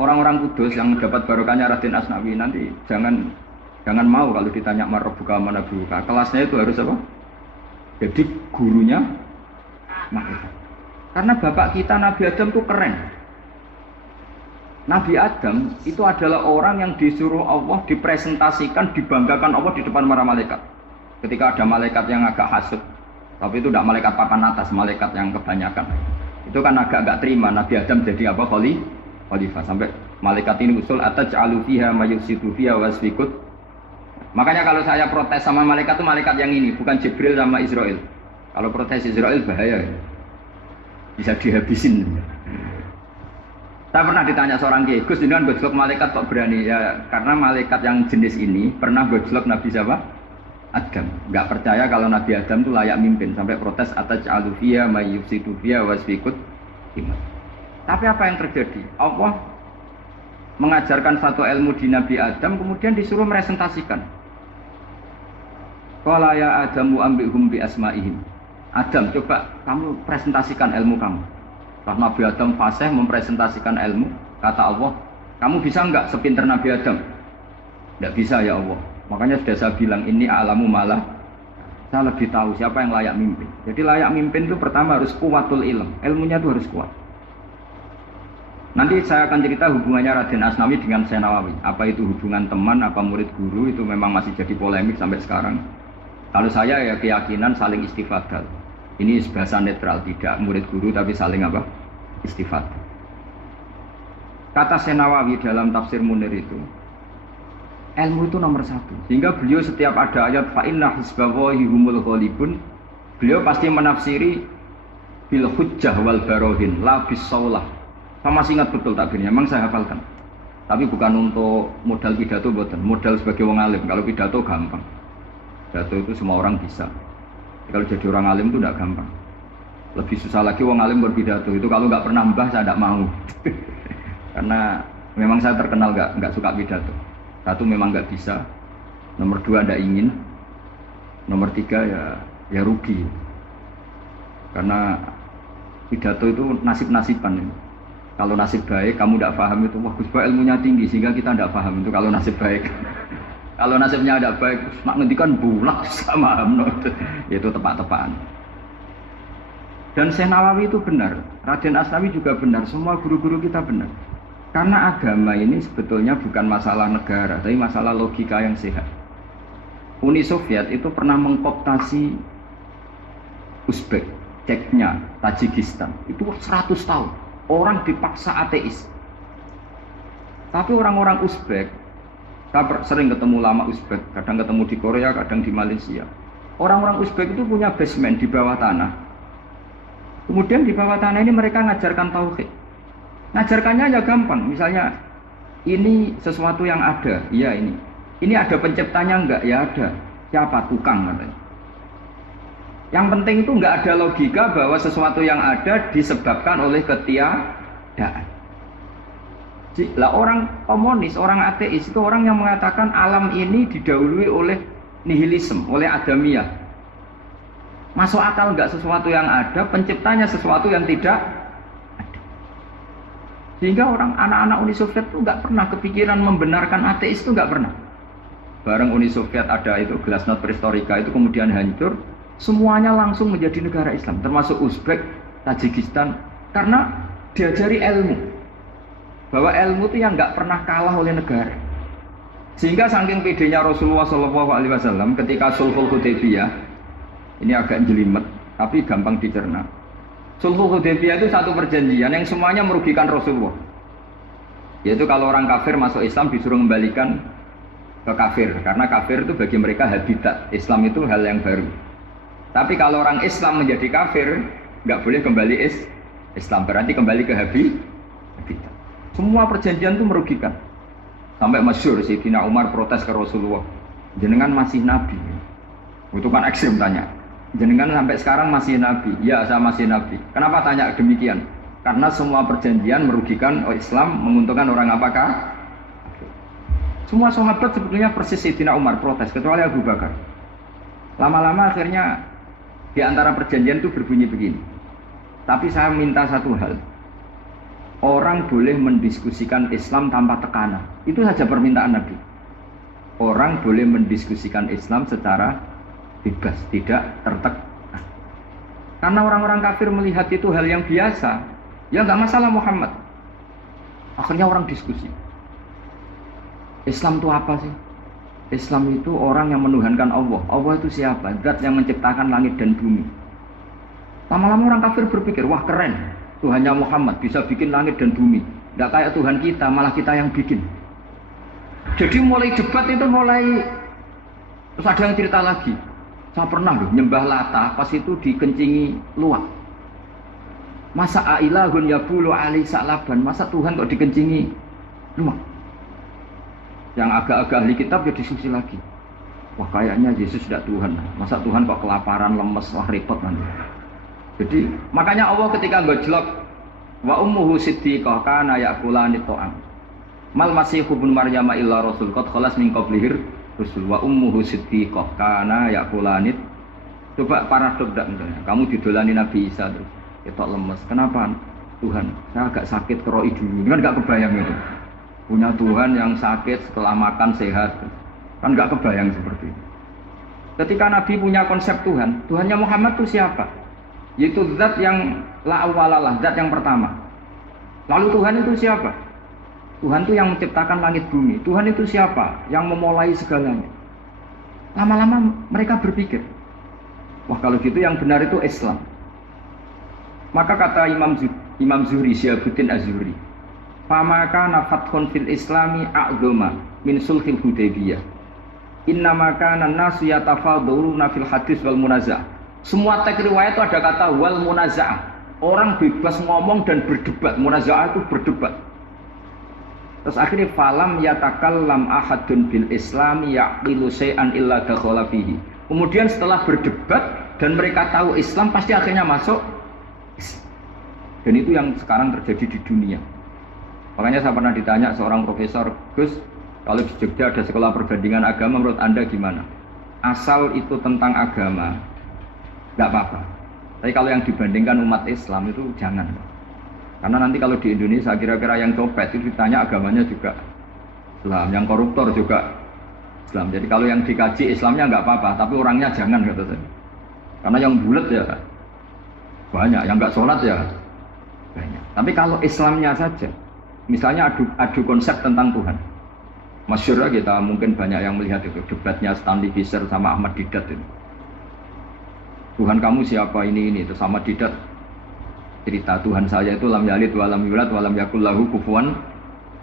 orang-orang Kudus yang dapat barokahnya Raden Asnawi nanti jangan mau kalau ditanya man rabbuka wa man nabiyyuka. Kelasnya itu harus apa? Jadi gurunya malaikat. Karena bapak kita Nabi Adam itu keren. Nabi Adam itu adalah orang yang disuruh Allah dipresentasikan, dibanggakan Allah di depan para malaikat. Ketika ada malaikat yang agak hasut, tapi itu tidak malaikat papan atas, malaikat yang kebanyakan. Itu kan agak nggak terima Nabi Adam jadi apa? Khalifah. Sampai malaikat ini usul ataj'alu fiha may yufsidu fiha wasfikut. Makanya kalau saya protes sama malaikat itu malaikat yang ini, bukan Jibril sama Israel. Kalau protes Israel bahaya, bisa dihabisin. Saya pernah ditanya seorang kiai, Gus, dengan gojlok malaikat kok berani? Ya karena malaikat yang jenis ini pernah gojlok Nabi siapa? Adam. Nggak percaya kalau Nabi Adam itu layak mimpin, sampai protes ataj'alu fiha may yufsidu fiha wasfikut. Tapi apa yang terjadi? Allah mengajarkan satu ilmu di Nabi Adam, kemudian disuruh meresentasikan. Qala ya Adamu ambihum bi asma'ihim. Adam, coba kamu presentasikan ilmu kamu. Karena Nabi Adam fasih mempresentasikan ilmu, kata Allah, kamu bisa enggak sepinter Nabi Adam? Enggak bisa ya Allah. Makanya sudah saya bilang ini a'lamu malah. Saya lebih tahu siapa yang layak mimpin. Jadi layak mimpin itu pertama harus kuwatul ilm. Ilmunya itu harus kuat. Nanti saya akan cerita hubungannya Raden Asnawi dengan Syekh Nawawi. Apa itu hubungan teman, apa murid guru, itu memang masih jadi polemik sampai sekarang. Kalau saya ya keyakinan saling istifadah. Ini bahasa netral, tidak murid guru tapi saling apa? Istifadah. Kata Syekh Nawawi dalam tafsir Munir itu, ilmu itu nomor satu. Sehingga beliau setiap ada ayat fa inna hizballahi humul ghalibun, beliau pasti menafsiri bil hujjah wal barohin la bis saulah. Saya masih ingat betul takbirnya, memang saya hafalkan. Tapi bukan untuk modal pidato, bukan modal sebagai wong alim. Kalau pidato gampang. Pidato itu semua orang bisa. Kalau jadi orang alim itu tidak gampang. Lebih susah lagi wong alim berpidato. Itu kalau nggak pernah mbah saya tidak mau. Karena memang saya terkenal nggak suka pidato. Satu memang nggak bisa. Nomor dua tidak ingin. Nomor tiga ya rugi. Karena pidato itu nasib-nasiban. Kalau nasib baik kamu tidak paham itu, wah Gus Ba ilmunya tinggi sehingga kita tidak paham itu kalau nasib baik. Kalau nasibnya ada baik, mak ngendikan bulak sama amno itu tepak-tepakan. Dan Syekh Nawawi itu benar, Raden Asnawi juga benar, semua guru-guru kita benar. Karena agama ini sebetulnya bukan masalah negara, tapi masalah logika yang sehat. Uni Soviet itu pernah mengkooptasi Uzbek, Ceknya, Tajikistan. Itu 100 tahun. Orang dipaksa ateis. Tapi orang-orang Uzbek, saya sering ketemu lama Uzbek, kadang ketemu di Korea, kadang di Malaysia. Orang-orang Uzbek itu punya basement di bawah tanah. Kemudian di bawah tanah ini mereka ngajarkan tauhid. Ngajarkannya ya gampang, misalnya ini sesuatu yang ada, iya ini. Ini ada penciptanya enggak? Ya ada. Siapa? Tukang katanya. Yang penting itu enggak ada logika bahwa sesuatu yang ada disebabkan oleh ketiadaan. Lah orang komunis, orang ateis itu orang yang mengatakan alam ini didahului oleh nihilisme, oleh adamiyah. Masuk akal enggak sesuatu yang ada, penciptanya sesuatu yang tidak ada. Sehingga orang anak-anak Uni Soviet itu enggak pernah kepikiran membenarkan ateis, itu enggak pernah. Bareng Uni Soviet ada itu Glasnost Perestroika itu kemudian hancur, semuanya langsung menjadi negara Islam, termasuk Uzbek, Tajikistan, karena diajari ilmu. Bahwa ilmu itu yang nggak pernah kalah oleh negara. Sehingga saking pedenya Rasulullah SAW ketika Sulhul Hudaybiyah, ini agak jelimet, tapi gampang dicerna. Sulhul Hudaybiyah itu satu perjanjian yang semuanya merugikan Rasulullah. Yaitu kalau orang kafir masuk Islam disuruh kembalikan ke kafir, karena kafir itu bagi mereka habitat. Islam itu hal yang baru. Tapi kalau orang Islam menjadi kafir, nggak boleh kembali Islam, berarti kembali ke habitat. Semua perjanjian itu merugikan. Sampai masyhur Sayyidina Umar protes ke Rasulullah, jenengan masih nabi. Itu kan ekstrim tanya. Jenengan sampai sekarang masih nabi. Ya, saya masih nabi. Kenapa tanya demikian? Karena semua perjanjian merugikan Islam, menguntungkan orang apakah? Semua sahabat sebetulnya persis Sayyidina Umar protes, kecuali Abu Bakar. Lama-lama akhirnya di antara perjanjian itu berbunyi begini. Tapi saya minta satu hal. Orang boleh mendiskusikan Islam tanpa tekanan. Itu saja permintaan Nabi. Orang boleh mendiskusikan Islam secara bebas, tidak tertekan. Karena orang-orang kafir melihat itu hal yang biasa. Ya nggak masalah Muhammad. Akhirnya orang diskusi. Islam itu apa sih? Islam itu orang yang menuhankan Allah. Allah itu siapa? Zat yang menciptakan langit dan bumi. Lama-lama orang kafir berpikir, wah keren. Tuhannya Muhammad bisa bikin langit dan bumi. Tidak kayak Tuhan kita, malah kita yang bikin. Jadi mulai debat itu terus ada yang cerita lagi. Saya pernah loh nyembah Lata, pas itu dikencingi luwak. Masa ailahun yabulu ali sa'laban, masa Tuhan kok dikencingi luwak? Yang agak-agak ahli kitab ya diskusi lagi. Wah kayaknya Yesus tidak Tuhan. Masa Tuhan kok kelaparan, lemes, wah repot nanti. Jadi makanya Allah ketika ngejlok wa ummuhu siddiqah kana ya'kulani ta'am. Mal masihu ibnu Maryam illa rasul qad khalas min qablihir rusul wa ummuhu siddiqah kana ya'kulani. Coba paradok ndak misalnya. Kamu didolani Nabi Isa terus ketok lemes. Kenapa? Tuhan, saya agak sakit keroi dulu. Kan enggak kebayang itu. Punya Tuhan yang sakit setelah makan sehat. Kan enggak kebayang seperti itu. Ketika Nabi punya konsep Tuhan, Tuhannya Muhammad itu siapa? Yaitu zat yang la awalalah, zat yang pertama. Lalu Tuhan itu siapa? Tuhan itu yang menciptakan langit bumi. Tuhan itu siapa? Yang memulai segalanya. Lama-lama mereka berpikir, wah kalau gitu yang benar itu Islam. Maka kata Imam Zuhri, Syihabuddin Az-Zuhri, "Fama kana fathun fil Islami a'dhama min sulhil Hudaybiyah. Innama kana an-nasu yatafadhaluna fil hadis wal munazah." Semua teks riwayat itu ada kata wal munaza'ah. Orang bebas ngomong dan berdebat. Munaza'ah itu berdebat. Terus akhirnya falam yatakallam ahadun bil islami yaqilu syai'an illa dakhala fihi. Kemudian setelah berdebat dan mereka tahu Islam pasti akhirnya masuk. Dan itu yang sekarang terjadi di dunia. Makanya saya pernah ditanya seorang profesor, Gus, kalau di Jogja ada sekolah perbandingan agama, menurut Anda gimana? Asal itu tentang agama, nggak apa-apa. Tapi kalau yang dibandingkan umat Islam itu jangan. Karena nanti kalau di Indonesia kira-kira yang copet itu ditanya agamanya juga Islam, yang koruptor juga Islam. Jadi kalau yang dikaji Islamnya nggak apa-apa, tapi orangnya jangan kata saya. Karena yang bulat ya banyak, yang nggak sholat ya banyak. Tapi kalau Islamnya saja, misalnya adu konsep tentang Tuhan. Masyhur kita mungkin banyak yang melihat itu debatnya Stanley Fischer sama Ahmad Didat itu. Tuhan kamu siapa ini terus sama Didat cerita Tuhan saya itu lam yalid wa lam yulad wa lam yakul lahu kufuwan.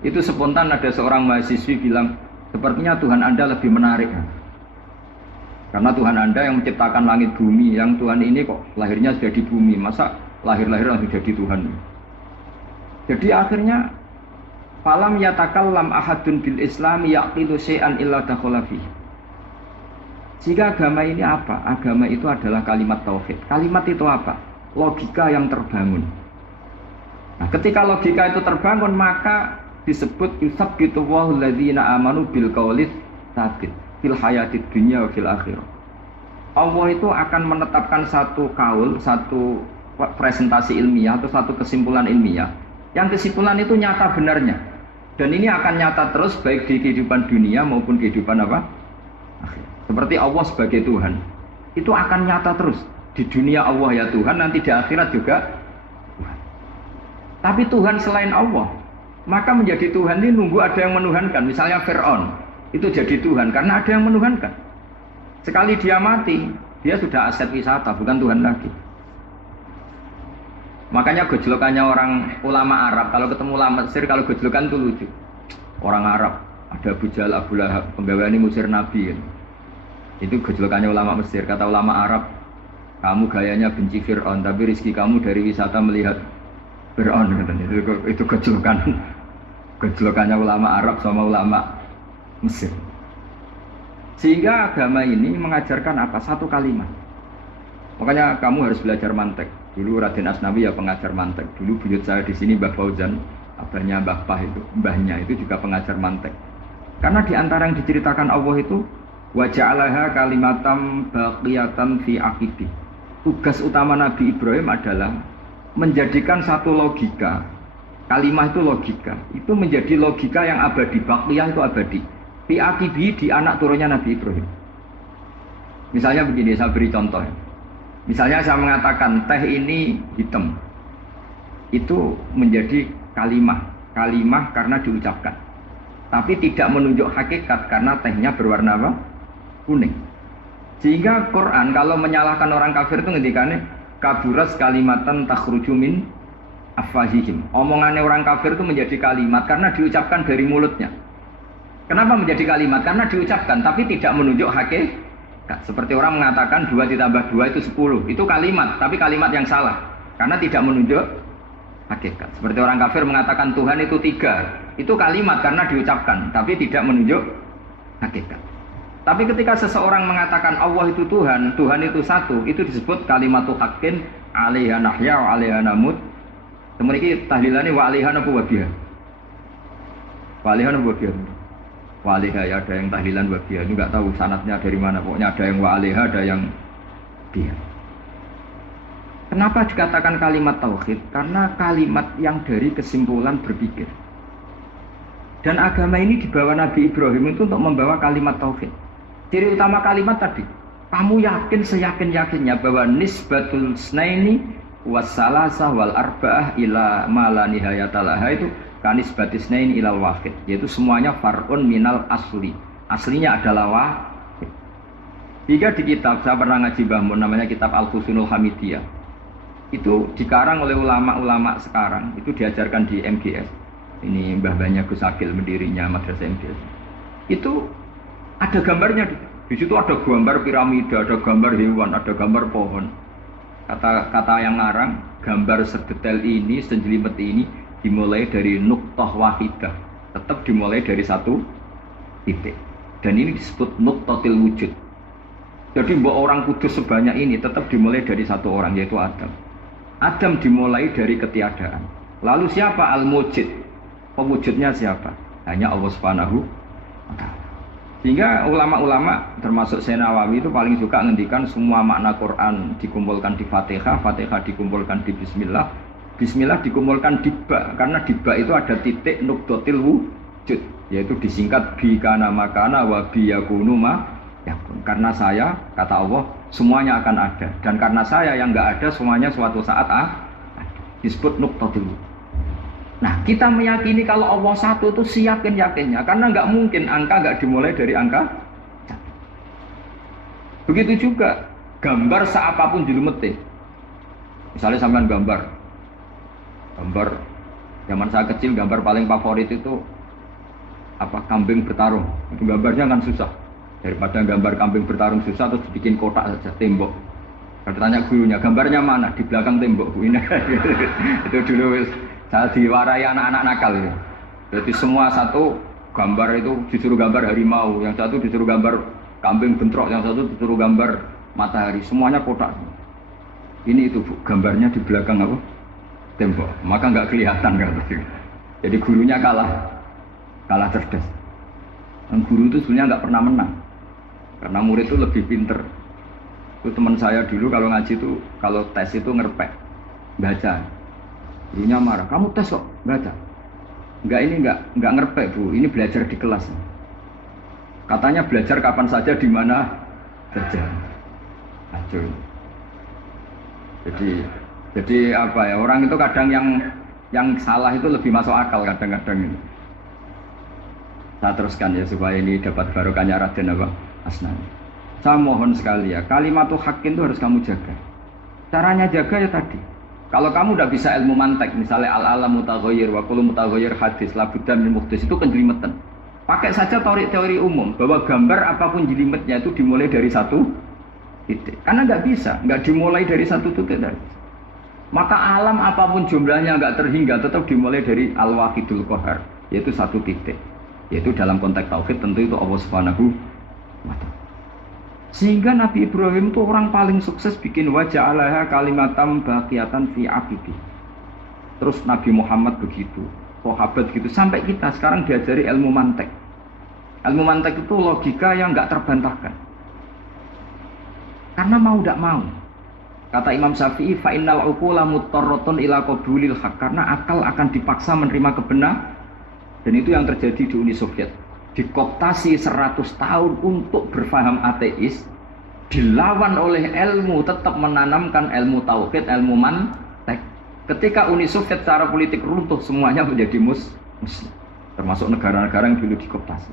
Itu spontan ada seorang mahasiswi bilang sepertinya Tuhan Anda lebih menarik karena Tuhan Anda yang menciptakan langit bumi, yang Tuhan ini kok lahirnya sudah di bumi, masa lahir-lahir langsung jadi Tuhan. Jadi akhirnya falam yatakallam ahadun bil Islam yaqilu syai'an illa dakhala fihi. Jika agama ini apa? Agama itu adalah kalimat tauhid. Kalimat itu apa? Logika yang terbangun. Nah, ketika logika itu terbangun maka disebut yusabbitu Allahu alladzina amanu bil qaulis tsabit fil hayatid dunya wa fil akhirah. Allah itu akan menetapkan satu kaul, satu presentasi ilmiah atau satu kesimpulan ilmiah. Yang kesimpulan itu nyata benarnya. Dan ini akan nyata terus baik di kehidupan dunia maupun kehidupan apa? Akhir. Seperti Allah sebagai Tuhan. Itu akan nyata terus. Di dunia Allah ya Tuhan, nanti di akhirat juga Tuhan. Tapi Tuhan selain Allah, maka menjadi Tuhan ini nunggu ada yang menuhankan. Misalnya Fir'aun, itu jadi Tuhan karena ada yang menuhankan. Sekali dia mati, dia sudah aset wisata, bukan Tuhan lagi. Makanya gejolokannya orang ulama Arab, kalau ketemu ulama Mesir, kalau gejolokan itu lucu. Orang Arab, ada Abu Jahal, Abu Lahab, penggawa ini ngusir Nabi. Itu gejolokannya ulama Mesir. Kata ulama Arab, kamu gayanya benci Fir'aun, tapi rezeki kamu dari wisata melihat Fir'aun. Itu gejolokannya ulama Arab sama ulama Mesir. Sehingga agama ini mengajarkan apa? Satu kalimat. Makanya kamu harus belajar mantek. Dulu Raden Asnawi ya pengajar mantek. Dulu buyut saya di sini Mbah Fauzan, abahnya Mbah Pah itu, mbahnya itu juga pengajar mantek. Karena di antara yang diceritakan Allah itu wa ja'alaha kalimatam baqiyatan fi aqibih. Tugas utama Nabi Ibrahim adalah menjadikan satu logika. Kalimat itu logika. Itu menjadi logika yang abadi, baqiyah itu abadi. Fi aqibih di anak turunnya Nabi Ibrahim. Misalnya begini, saya beri contoh. Misalnya saya mengatakan teh ini hitam, itu menjadi kalimah karena diucapkan, tapi tidak menunjuk hakikat karena tehnya berwarna apa? Kuning. Sehingga Quran kalau menyalahkan orang kafir itu ngendikannya kaburas kalimatan takhruju min afwahihim. Omongannya orang kafir itu menjadi kalimat karena diucapkan dari mulutnya. Kenapa menjadi kalimat? Karena diucapkan tapi tidak menunjuk hakikat. Seperti orang mengatakan 2 ditambah 2 itu 10. Itu kalimat, tapi kalimat yang salah. Karena tidak menunjuk hakikat. Seperti orang kafir mengatakan Tuhan itu 3. Itu kalimat karena diucapkan, tapi tidak menunjuk hakikat. Tapi ketika seseorang mengatakan Allah itu Tuhan, Tuhan itu satu, itu disebut kalimatu haqqin 'alaiha nahya wa 'alaiha namut. Kemudian tahlilane wa 'alaiha nabuwabiyah. Wa 'alaiha nabuwabiyah. Wa'alaiha ya ada yang tahlilan wabiyah, itu nggak tahu sanadnya dari mana, pokoknya ada yang wa'alaiha, ada yang dia. Kenapa dikatakan kalimat tauhid? Karena kalimat yang dari kesimpulan berpikir. Dan agama ini dibawa Nabi Ibrahim itu untuk membawa kalimat tauhid. Ciri utama kalimat tadi, kamu yakin seyakin-yakinnya bahwa nisbatul snaini wassalasa wal arba'ah ila ma la nihayatalaha itu kanis batisnain ilal wahid, yaitu semuanya far'un minal asli. Aslinya adalah wahid. Jika di kitab, saya pernah ngaji Mbah Mun, namanya kitab Al-Husunul Hamidiyah. Itu dikarang oleh ulama-ulama sekarang, itu diajarkan di MGS. Ini mbah-mbahnya Gus Akil, pendirinya Madrasah MGS. Itu ada gambarnya. Di situ ada gambar piramida, ada gambar hewan, ada gambar pohon. Kata yang ngarang, gambar sedetail ini, sejelimet ini dimulai dari nuktah wahidah, tetap dimulai dari satu titik, dan ini disebut nuktatil wujud. Jadi mbok orang kudus sebanyak ini tetap dimulai dari satu orang, yaitu Adam. Adam dimulai dari ketiadaan. Lalu siapa al-mujid? Pewujudnya siapa? Hanya Allah Subhanahu wa ta'ala. Sehingga ulama-ulama termasuk Syekh Nawawi itu paling suka ngendikan semua makna Quran dikumpulkan di Fatihah, Fatihah dikumpulkan di Bismillah, Bismillah dikumpulkan di ba, karena di ba itu ada titik nukdotil wujud, yaitu disingkat bi kana makana wa bi yakunu ma yakun. Karena saya, kata Allah, semuanya akan ada, dan karena saya yang enggak ada, semuanya suatu saat ada. Disebut nukdotil wujud. Nah, kita meyakini kalau Allah satu itu siyakin-yakinnya, karena enggak mungkin angka enggak dimulai dari angka 1. Begitu juga gambar seapapun julumete. Misalnya sampean gambar zaman saya kecil, gambar paling favorit itu apa, kambing bertarung. Itu gambarnya kan susah, daripada gambar kambing bertarung susah terus bikin kotak saja tembok. Bertanya gurunya, gambarnya mana? Di belakang tembok Bu. Ini itu dulu saya diwarai anak-anak nakal ya. Jadi semua satu gambar itu disuruh gambar harimau, yang satu disuruh gambar kambing bentrok, yang satu disuruh gambar matahari, semuanya kotak. Ini itu Bu, gambarnya di belakang apa? Tembok. Maka nggak kelihatan kan. Jadi gurunya kalah cerdas. Dan guru itu sebenarnya nggak pernah menang, karena murid itu lebih pinter. Itu teman saya dulu kalau ngaji itu, kalau tes itu ngerpek, baca. Gurunya marah, kamu tes kok baca? Enggak ngerpek Bu, ini belajar di kelas. Katanya belajar kapan saja, di mana saja. Aduh. Jadi apa ya, orang itu kadang yang salah itu lebih masuk akal kadang-kadang ini. Saya teruskan ya supaya ini dapat barokahnya Raden apa? Asnawi. Saya mohon sekali ya, kalimatul haqqin itu harus kamu jaga. Caranya jaga ya tadi. Kalau kamu udah bisa ilmu mantek, misalnya al-alam mutaghayyir wa kullu mutaghayyir hadis, la budda min muhdits, itu kejelimetan. Pakai saja teori umum bahwa gambar apapun jelimetnya itu dimulai dari satu titik. Karena nggak bisa, nggak dimulai dari satu titik tadi. Maka alam apapun jumlahnya nggak terhingga, tetap dimulai dari al-wahidul qahar, yaitu satu titik. Yaitu dalam konteks tauhid tentu itu Allah Subhanahu wa ta'ala. Sehingga Nabi Ibrahim itu orang paling sukses bikin wajah alaha kalimatam baqiyatan fi aqibi. Terus Nabi Muhammad begitu, sahabat gitu, sampai kita sekarang diajari ilmu mantek. Ilmu mantek itu logika yang nggak terbantahkan. Karena mau tidak mau. Kata Imam Syafi'i, fa innal uqula muttarratun ila qabulil haq, karena akal akan dipaksa menerima kebenaran. Dan itu yang terjadi di Uni Soviet. Dikooptasi 100 tahun untuk berfaham ateis, dilawan oleh ilmu, tetap menanamkan ilmu tauhid, ilmu mantek. Ketika Uni Soviet secara politik runtuh, semuanya menjadi muslim, termasuk negara-negara yang dulu dikooptasi.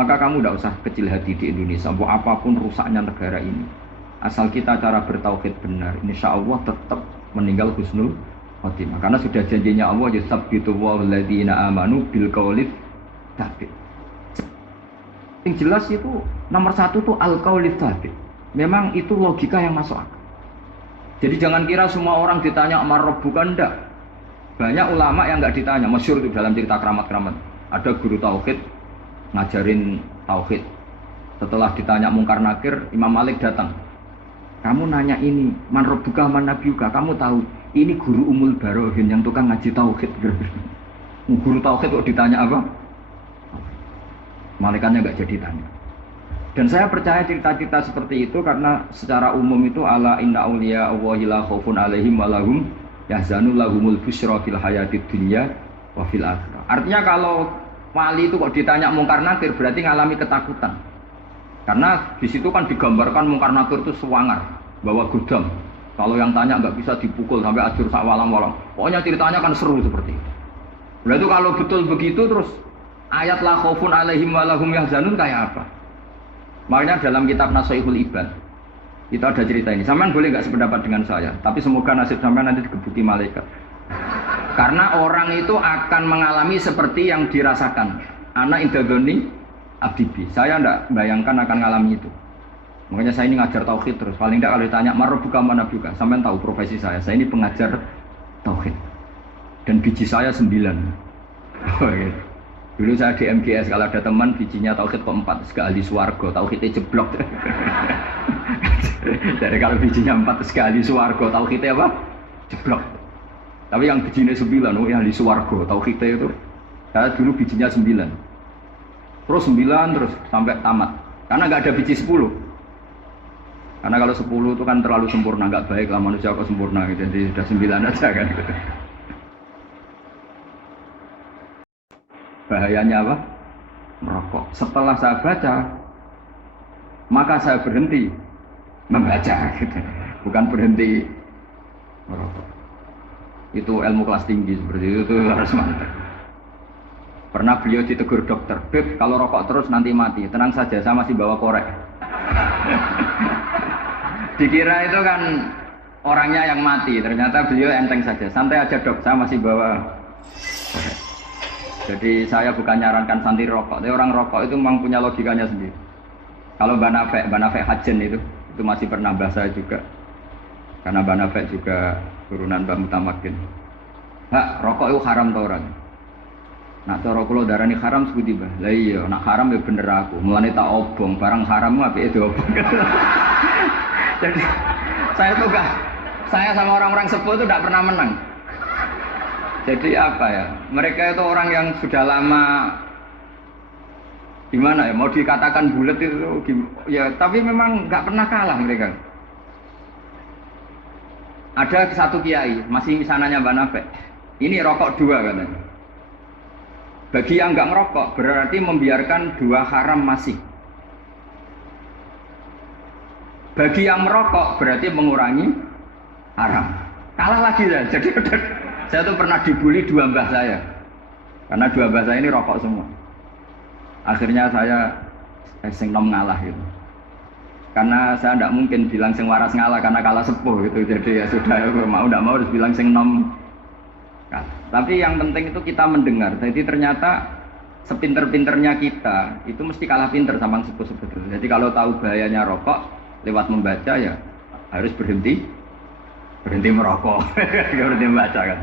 Maka kamu tidak usah kecil hati di Indonesia, bahwa apapun rusaknya negara ini, asal kita cara bertauhid benar, insya Allah tetap meninggal husnul khotimah. Karena sudah janjinya Allah, yusabbitu walladzina amanu bil qaulid tsabit. Yang jelas itu nomor satu tuh al qaulid tsabit. Memang itu logika yang masuk akal. Jadi jangan kira semua orang ditanya amar rabbuka, enggak. Banyak ulama yang enggak ditanya, masyhur itu dalam cerita keramat-keramat. Ada guru tauhid ngajarin tauhid. Setelah ditanya mungkar nakir, Imam Malik datang. Kamu nanya ini, man rabbuka man nabiyuka, kamu tahu ini guru Umul Barohin yang tukang ngaji tauhid. Guru tauhid kok ditanya apa? Malaikatnya nggak jadi tanya. Dan saya percaya cerita-cerita seperti itu karena secara umum itu ala inna auliya Allahi la khaufun alaihim wa lahum yahzanun lahumul busyra fil hayatid dunya wa fil akhirah. Artinya kalau wali itu kok ditanya mungkar nakir berarti ngalami ketakutan. Karena di situ kan digambarkan mungkar nakir itu sewangar, bawa gudang. Kalau yang tanya nggak bisa dipukul sampai ajur sak walang-walang. Pokoknya ceritanya kan seru seperti itu. Berarti kalau betul begitu terus ayat la khaufun alaihim wa lahum yahzanun kayak apa? Makanya dalam kitab Nashihul Ibad itu ada cerita ini. Sampean boleh nggak sependapat dengan saya, tapi semoga nasib sampean nanti digebuki malaikat. Karena orang itu akan mengalami seperti yang dirasakan. Ana indadoni abdibi. Saya enggak bayangkan akan mengalami itu. Makanya saya ini ngajar tauhid terus. Paling tidak kalau ditanya marbuka mana buka, sampean tahu profesi saya. Saya ini pengajar tauhid. Dan biji saya 9. Oh, gitu. Dulu saya di MGS kalau ada teman bijinya tauhid kok 4, segala ahli swarga, tauhidnya jeblok. Jadi kalau bijinya 4 segala ahli swarga, tauhidnya apa? Jeblok. Tapi yang bijinya 9, oh ya ahli swarga, tauhidnya itu. Saya dulu bijinya 9. Terus 9 terus sampai tamat. Karena nggak ada biji 10. Karena kalau 10 itu kan terlalu sempurna, nggak baik lah manusia kok sempurna gitu. Jadi sudah 9 aja kan gitu. Bahayanya apa? Merokok. Setelah saya baca, maka saya berhenti membaca gitu. Bukan berhenti merokok. Itu ilmu kelas tinggi seperti itu harus mantap. Pernah beliau ditegur dokter, Beb, kalau rokok terus nanti mati. Tenang saja, saya masih bawa korek. Dikira itu kan orangnya yang mati, ternyata beliau enteng saja. Santai aja dok, saya masih bawa korek. Jadi saya bukan nyarankan santri rokok, tapi orang rokok itu memang punya logikanya sendiri. Kalau Mbak Nafek Hajen itu itu masih pernah bahasa juga. Karena Mbak Nafek juga turunan Mbak Mutamakin. Hak, rokok itu haram tau orang. Nak cara kula darani haram sebuti Mbah. Lah iya, nak haram ya bener aku. Mulane tak obong, barang haram apike diobong. Jadi saya sama orang-orang sepuh itu tidak pernah menang. Jadi apa ya? Mereka itu orang yang sudah lama gimana ya? Mau dikatakan bulat itu ya, tapi memang nggak pernah kalah mereka. Ada satu kiai, masih misananya Mbak Nafek. Ini rokok 2 katanya. Bagi yang nggak ngerokok berarti membiarkan 2 haram masih. Bagi yang merokok berarti mengurangi haram. Kalah lagi ya. Jadi saya tuh pernah dibully 2 mbah saya. Karena 2 mbah saya ini rokok semua. Akhirnya saya sing nom ngalah gitu. Karena saya tidak mungkin bilang sing waras ngalah karena kalah sepuh gitu. Jadi ya sudah, mau tidak mau harus bilang sing nom. Tapi yang penting itu kita mendengar. Jadi ternyata sepinter-pinternya kita itu mesti kalah pinter sama sepuh-sepuh. Jadi kalau tahu bahayanya rokok lewat membaca ya harus berhenti merokok. Berhenti membaca kan.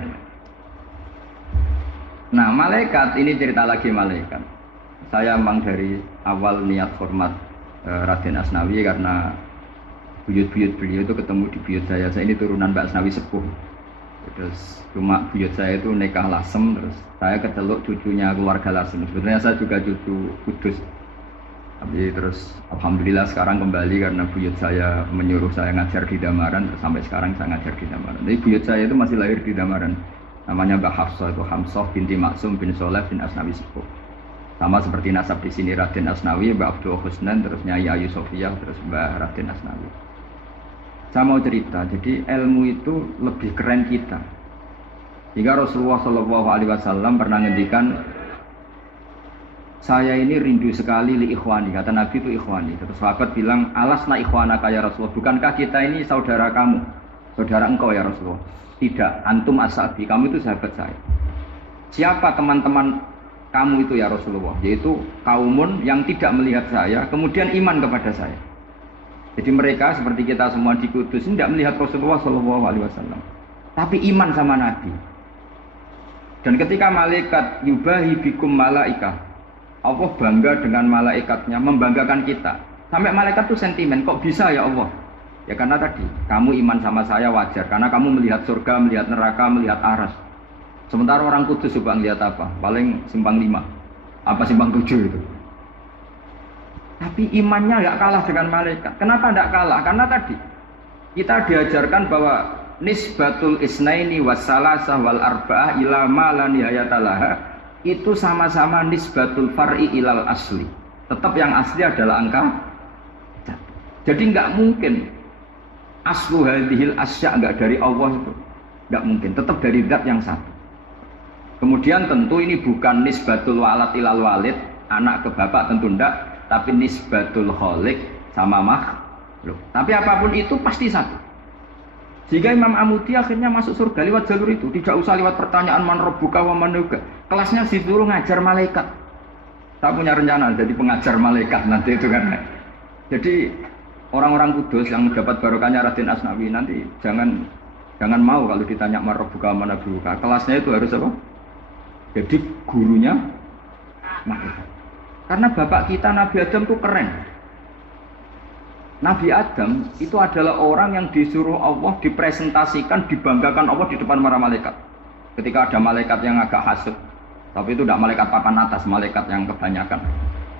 Nah malaikat ini cerita lagi malaikat. Saya memang dari awal niat hormat Raden Asnawi karena buyut-buyut beliau itu ketemu di buyut saya. Saya ini turunan Mbak Asnawi sepuh. Terus cuma buyut saya itu nikah Lasem, terus saya keceluk cucunya keluarga Lasem. Sebetulnya saya juga cucu Kudus. Tapi terus alhamdulillah sekarang kembali karena buyut saya menyuruh saya ngajar di Damaran, terus sampai sekarang saya ngajar di Damaran. Jadi buyut saya itu masih lahir di Damaran. Namanya Mbak Hafsah, itu Hamsah binti Maksum bin Soleh bin Asnawi sepuh. Sama seperti nasab di sini Raden Asnawi, Mbak Abdul Husnan, terus Nyai Ayu Sofiyah, terus Mbak Raden Asnawi. Saya mau cerita, jadi ilmu itu lebih keren kita. Jika Rasulullah SAW pernah ngendikan, saya ini rindu sekali li ikhwani, kata Nabi itu ikhwani. Terus sahabat bilang, alasna ikhwanaka ya Rasulullah, bukankah kita ini saudara kamu, saudara engkau ya Rasulullah? Tidak, antum ashabi, kamu itu sahabat saya. Siapa teman-teman kamu itu ya Rasulullah? Yaitu kaumun yang tidak melihat saya, kemudian iman kepada saya. Jadi mereka seperti kita semua di Kudus tidak melihat Rasulullah SAW, tapi iman sama Nabi. Dan ketika malaikat yubahi bikum malaikah, Allah bangga dengan malaikatnya, membanggakan kita. Sampai malaikat tuh sentimen, kok bisa ya Allah? Ya karena tadi, kamu iman sama saya wajar, karena kamu melihat surga, melihat neraka, melihat aras. Sementara orang Kudus coba melihat apa? Paling simpang 5, apa simpang 7 itu. Tapi imannya nggak kalah dengan malaikat. Kenapa nggak kalah? Karena tadi kita diajarkan bahwa nisbatul isnaini wassalasah wal arba'ah ila ma la nihayatalaha itu sama-sama nisbatul far'i ilal asli. Tetap yang asli adalah angka. Jadi nggak mungkin aslu hadhil asya nggak dari Allah itu, nggak mungkin. Tetap dari zat yang satu. Kemudian tentu ini bukan nisbatul walad ilal walid, anak ke bapak tentu enggak. Tapi nisbatul khaliq sama makhluk. Tapi apapun itu pasti satu. Jika Imam Amudi akhirnya masuk surga lewat jalur itu, tidak usah lewat pertanyaan man rabbuka wa man nubuka. Kelasnya disuruh ngajar malaikat. Saya punya rencana jadi pengajar malaikat nanti itu kan. Jadi orang-orang Kudus yang mendapat barokahnya Raden Asnawi nanti jangan mau kalau ditanya man rabbuka wa man nubuka. Kelasnya itu harus apa? Jadi gurunya malaikat. Karena bapak kita Nabi Adam itu keren. Nabi Adam itu adalah orang yang disuruh Allah dipresentasikan, dibanggakan Allah di depan para malaikat. Ketika ada malaikat yang agak hasut, tapi itu tidak malaikat papan atas, malaikat yang kebanyakan.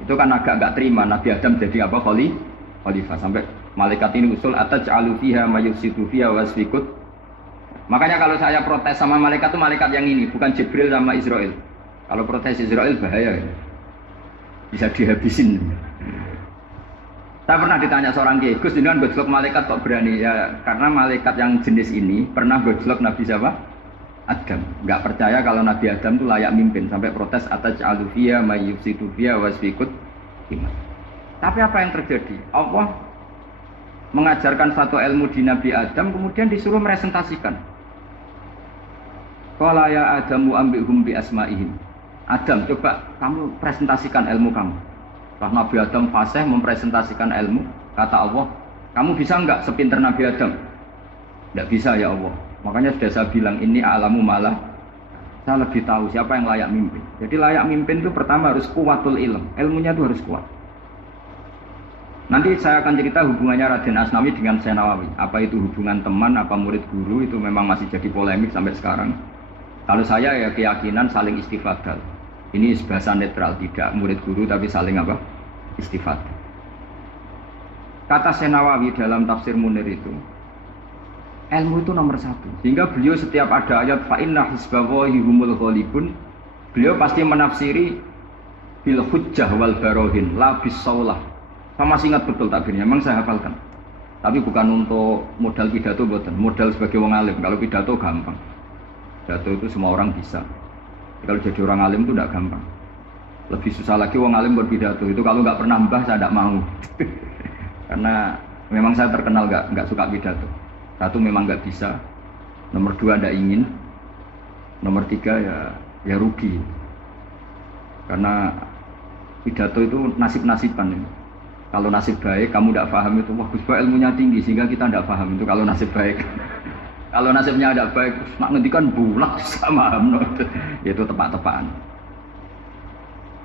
Itu kan agak nggak terima Nabi Adam jadi apa? Khalifah. Sampai malaikat ini usul ataj'alu fiha may yufsidu fiha wasfikut. Makanya kalau saya protes sama malaikat itu malaikat yang ini, bukan Jibril sama Israel. Kalau protes Israel bahaya. Bisa dihabisin. Saya pernah ditanya seorang kiai, Gus, ini kan gojlok malaikat kok berani? Ya karena malaikat yang jenis ini pernah gojlok Nabi siapa? Adam. Nggak percaya kalau Nabi Adam itu layak mimpin, sampai protes ataj'alu fiha may yufsidu fiha wasfikut. Tapi apa yang terjadi? Allah mengajarkan satu ilmu di Nabi Adam, kemudian disuruh meresentasikan. Qala ya Adamu ambihum bi asma'ihim. Adam, coba kamu presentasikan ilmu kamu. Setelah Nabi Adam fasih mempresentasikan ilmu, kata Allah, Kamu bisa enggak sepinter Nabi Adam? Enggak bisa ya Allah. Makanya sudah saya bilang ini alamu malah saya lebih tahu siapa yang layak mimpin. Jadi layak mimpin itu pertama harus kuwatul ilm. Ilmunya itu harus kuat. Nanti saya akan cerita hubungannya Raden Asnawi dengan Syekh Nawawi. Apa itu hubungan teman, apa murid guru, itu memang masih jadi polemik sampai sekarang. Kalau saya ya keyakinan saling istifadal. Ini bahasa netral, tidak murid guru tapi saling apa? Istifadal. Kata Syekh Nawawi dalam tafsir Munir itu, ilmu itu nomor satu. Sehingga beliau setiap ada ayat fa inna hizballahi humul ghalibun, beliau pasti menafsiri bil hujjah wal barohin la bis saulah. Saya masih ingat betul takbirnya, memang saya hafalkan. Tapi bukan untuk modal pidato, bukan modal sebagai wong alim. Kalau pidato gampang, pidato itu semua orang bisa. Kalau jadi orang alim itu tidak gampang. Lebih susah lagi wong alim berpidato. Itu kalau nggak pernah mbah saya tidak mau. Karena memang saya terkenal nggak suka pidato. Satu memang nggak bisa. Nomor dua tidak ingin. Nomor tiga ya rugi. Karena pidato itu nasib-nasiban. Kalau nasib baik, kamu tidak paham itu, wah Gus Bah ilmunya tinggi sehingga kita tidak paham itu kalau nasib baik. Kalau nasibnya tidak baik, nak ngendikan bulak sama itu tepak-tepakan.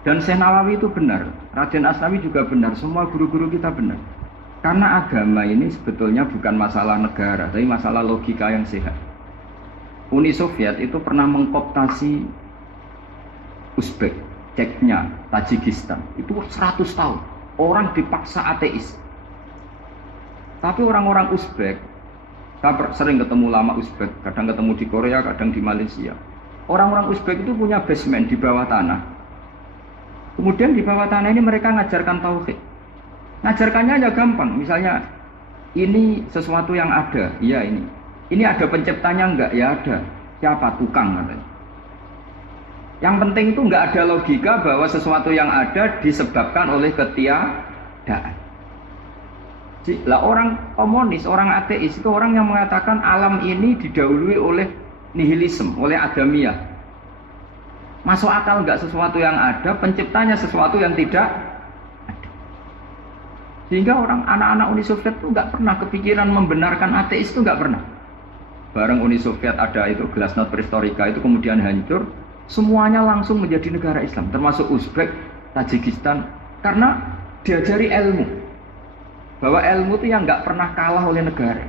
Dan Syekh Nawawi itu benar, Raden Asnawi juga benar, semua guru-guru kita benar. Karena agama ini sebetulnya bukan masalah negara, tapi masalah logika yang sehat. Uni Soviet itu pernah mengkooptasi Uzbek, Ceknya, Tajikistan, itu 100 tahun. Orang dipaksa ateis. Tapi orang-orang Uzbek, saya sering ketemu lama Uzbek, kadang ketemu di Korea, kadang di Malaysia. Orang-orang Uzbek itu punya basement di bawah tanah. Kemudian di bawah tanah ini mereka ngajarkan tauhid. Ngajarkannya aja gampang. Misalnya ini sesuatu yang ada, iya ini. Ini ada penciptanya enggak? Ya ada. Siapa? Tukang katanya. Yang penting itu nggak ada logika bahwa sesuatu yang ada disebabkan oleh ketiadaan. Lah orang komunis, orang ateis itu orang yang mengatakan alam ini didahului oleh nihilisme, oleh adamiyah. Masuk akal nggak sesuatu yang ada, penciptanya sesuatu yang tidak ada. Sehingga orang anak-anak Uni Soviet itu nggak pernah kepikiran membenarkan ateis, itu nggak pernah. Bareng Uni Soviet ada itu Glasnost Perestroika itu kemudian hancur. Semuanya langsung menjadi negara Islam, termasuk Uzbek, Tajikistan, karena diajari ilmu, bahwa ilmu itu yang nggak pernah kalah oleh negara.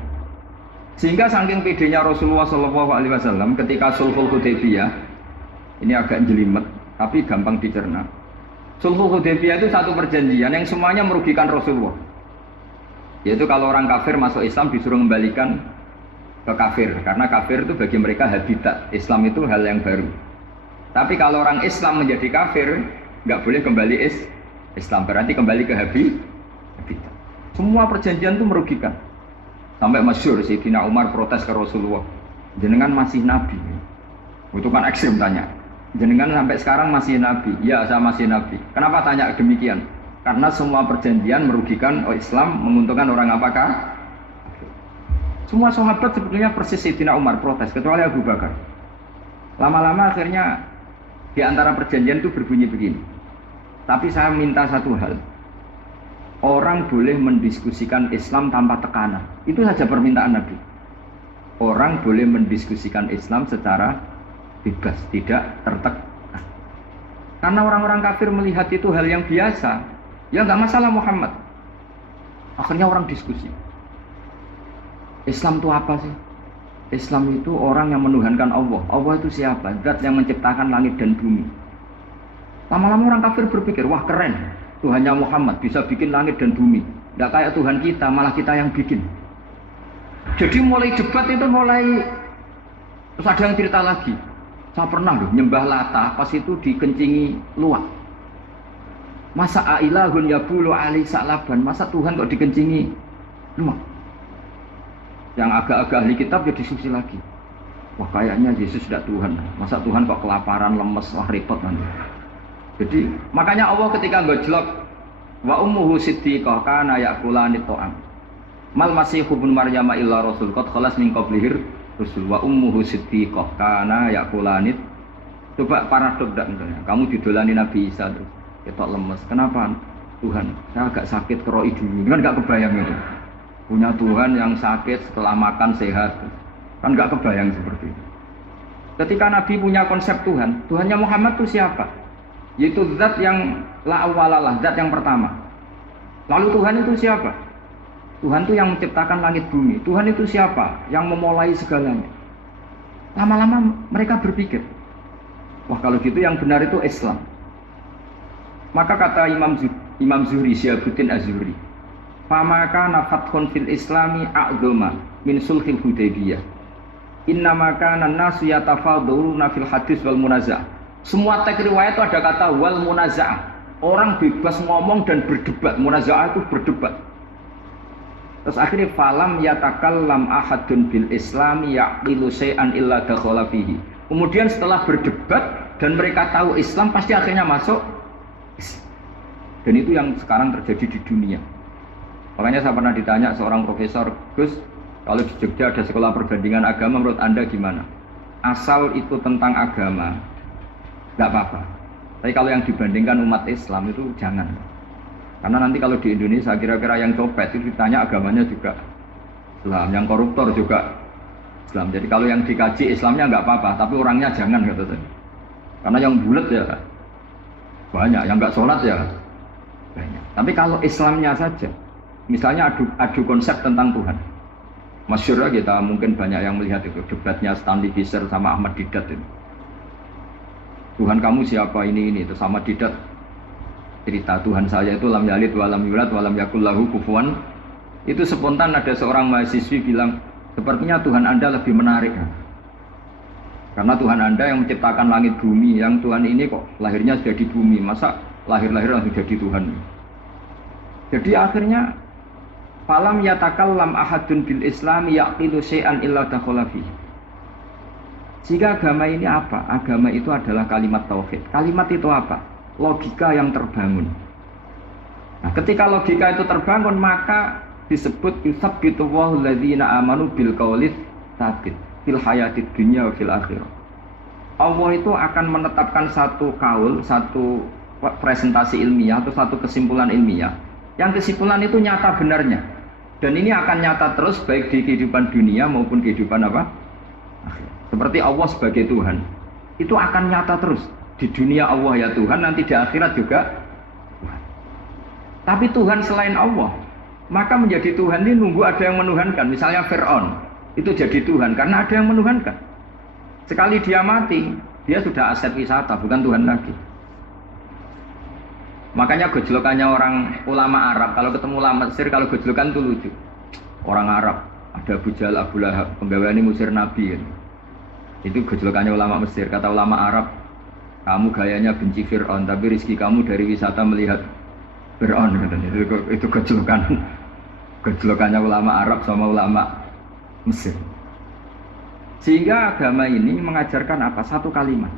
Sehingga saking pedenya Rasulullah SAW ketika Sulhul Hudaybiyah, ini agak jelimet, tapi gampang dicerna. Sulhul Hudaybiyah itu satu perjanjian yang semuanya merugikan Rasulullah. Yaitu kalau orang kafir masuk Islam disuruh kembalikan ke kafir, karena kafir itu bagi mereka habitat, Islam itu hal yang baru. Tapi kalau orang Islam menjadi kafir, nggak boleh kembali Islam, berarti kembali ke habitat. Semua perjanjian itu merugikan. Sampai masyhur Sayyidina Umar protes ke Rasulullah, jenengan masih nabi. Itu kan ekstrim tanya. Jenengan sampai sekarang masih nabi? Ya, saya masih nabi. Kenapa tanya demikian? Karena semua perjanjian merugikan Islam, menguntungkan orang apakah? Semua sahabat sebetulnya persis Sayyidina Umar protes, kecuali Abu Bakar. Lama-lama akhirnya di antara perjanjian itu berbunyi begini. Tapi saya minta satu hal. Orang boleh mendiskusikan Islam tanpa tekanan. Itu saja permintaan Nabi. Orang boleh mendiskusikan Islam secara bebas, tidak tertekan. Karena orang-orang kafir melihat itu hal yang biasa. Ya nggak masalah Muhammad. Akhirnya orang diskusi. Islam itu apa sih? Islam itu orang yang menuhankan Allah. Allah itu siapa? Zat yang menciptakan langit dan bumi. Lama-lama orang kafir berpikir, wah keren, Tuhannya Muhammad bisa bikin langit dan bumi. Nggak kayak Tuhan kita, malah kita yang bikin. Jadi mulai debat itu terus ada yang cerita lagi. Saya pernah loh nyembah Lata, pas itu dikencingi luwak. Masa ailahun yabulu ali sa'laban, masa Tuhan kok dikencingi luwak? Yang agak-agak ahli kitab ya diskusi lagi. Wah kayaknya Yesus tidak Tuhan. Masa Tuhan kok kelaparan, lemes, wah repot nanti. Jadi makanya Allah ketika ngejlok wa ummuhu siddiqah kana ya'kulani ta'am. Mal masih ibnu Maryam illa rasul qad khalas min qablihir rusul wa ummuhu siddiqah kana ya'kulani. Coba paradok dak misalnya. Kamu didolani Nabi Isa terus ketok lemes. Kenapa? Tuhan, saya agak sakit keroi dulu. Kan enggak kebayang itu. punya Tuhan yang sakit setelah makan sehat. Kan nggak kebayang seperti itu. Ketika Nabi punya konsep Tuhan, Tuhannya Muhammad itu siapa? Yaitu zat yang la awalalah, zat yang pertama. Lalu Tuhan itu siapa? Tuhan itu yang menciptakan langit bumi. Tuhan itu siapa? Yang memulai segalanya. Lama-lama mereka berpikir, wah kalau gitu yang benar itu Islam. Maka kata Imam Zuhri, Syihabuddin Az-Zuhri, famaka nafathun fil islami a'dhama min sulhil Hudaybiyah. Innamaka nasu yatafadhuruna fil hadis wal munazah. Semua teks riwayat itu ada kata wal munazah. Orang bebas ngomong dan berdebat. Munazah itu berdebat. Terus akhirnya falam yatakallam ahadun bil islami yaqilu syai'an illa dakhala fihi. Kemudian setelah berdebat dan mereka tahu Islam, pasti akhirnya masuk. Dan itu yang sekarang terjadi di dunia. Makanya saya pernah ditanya seorang profesor, Gus, kalau di Jogja ada sekolah perbandingan agama, menurut Anda gimana? Asal itu tentang agama, nggak apa-apa. Tapi kalau yang dibandingkan umat Islam itu jangan. Karena nanti kalau di Indonesia kira-kira yang copet itu ditanya agamanya juga Islam, yang koruptor juga Islam. Jadi kalau yang dikaji Islamnya nggak apa-apa, tapi orangnya jangan kata saya. Karena yang bulat ya banyak, yang nggak sholat ya banyak. Tapi kalau Islamnya saja, misalnya adu konsep tentang Tuhan. Masyhur kita mungkin banyak yang melihat itu debatnya Stanley Fischer sama Ahmad Didat itu. Tuhan kamu siapa ini itu sama Didat cerita Tuhan saya itu lam yalid wa lam yulad wa lam yakul lahu kufuwan. Itu spontan ada seorang mahasiswi bilang, sepertinya Tuhan Anda lebih menarik. Karena Tuhan Anda yang menciptakan langit bumi, yang Tuhan ini kok lahirnya sudah di bumi, masa lahir-lahir langsung jadi Tuhan. Jadi akhirnya falam yatakallam ahadun bil islami yaqilu syai'an illa dakhala fihi. Jika agama ini apa? Agama itu adalah kalimat tauhid. Kalimat itu apa? Logika yang terbangun. Nah, ketika logika itu terbangun, maka disebut yusabbitu Allahu alladzina amanu bil qaulis tsabit fil hayatid dunya wa fil akhirah. Allah itu akan menetapkan satu kaul, satu presentasi ilmiah atau satu kesimpulan ilmiah. Yang kesimpulan itu nyata benarnya. Dan ini akan nyata terus baik di kehidupan dunia maupun kehidupan apa? Akhir. Seperti Allah sebagai Tuhan. Itu akan nyata terus. Di dunia Allah ya Tuhan, nanti di akhirat juga Tuhan. Tapi Tuhan selain Allah, maka menjadi Tuhan ini nunggu ada yang menuhankan. Misalnya Fir'aun, itu jadi Tuhan karena ada yang menuhankan. Sekali dia mati, dia sudah aset wisata, bukan Tuhan lagi. Makanya gejolokannya orang ulama Arab, kalau ketemu ulama Mesir, kalau gejolokan itu lucu. Orang Arab, ada Abu Jahal, Abu Lahab, penggaweane musir Nabi. Itu gejolokannya ulama Mesir. Kata ulama Arab, kamu gayanya benci Fir'aun, tapi rezeki kamu dari wisata melihat Fir'aun. Itu gejolokannya ulama Arab sama ulama Mesir. Sehingga agama ini mengajarkan apa? Satu kalimat.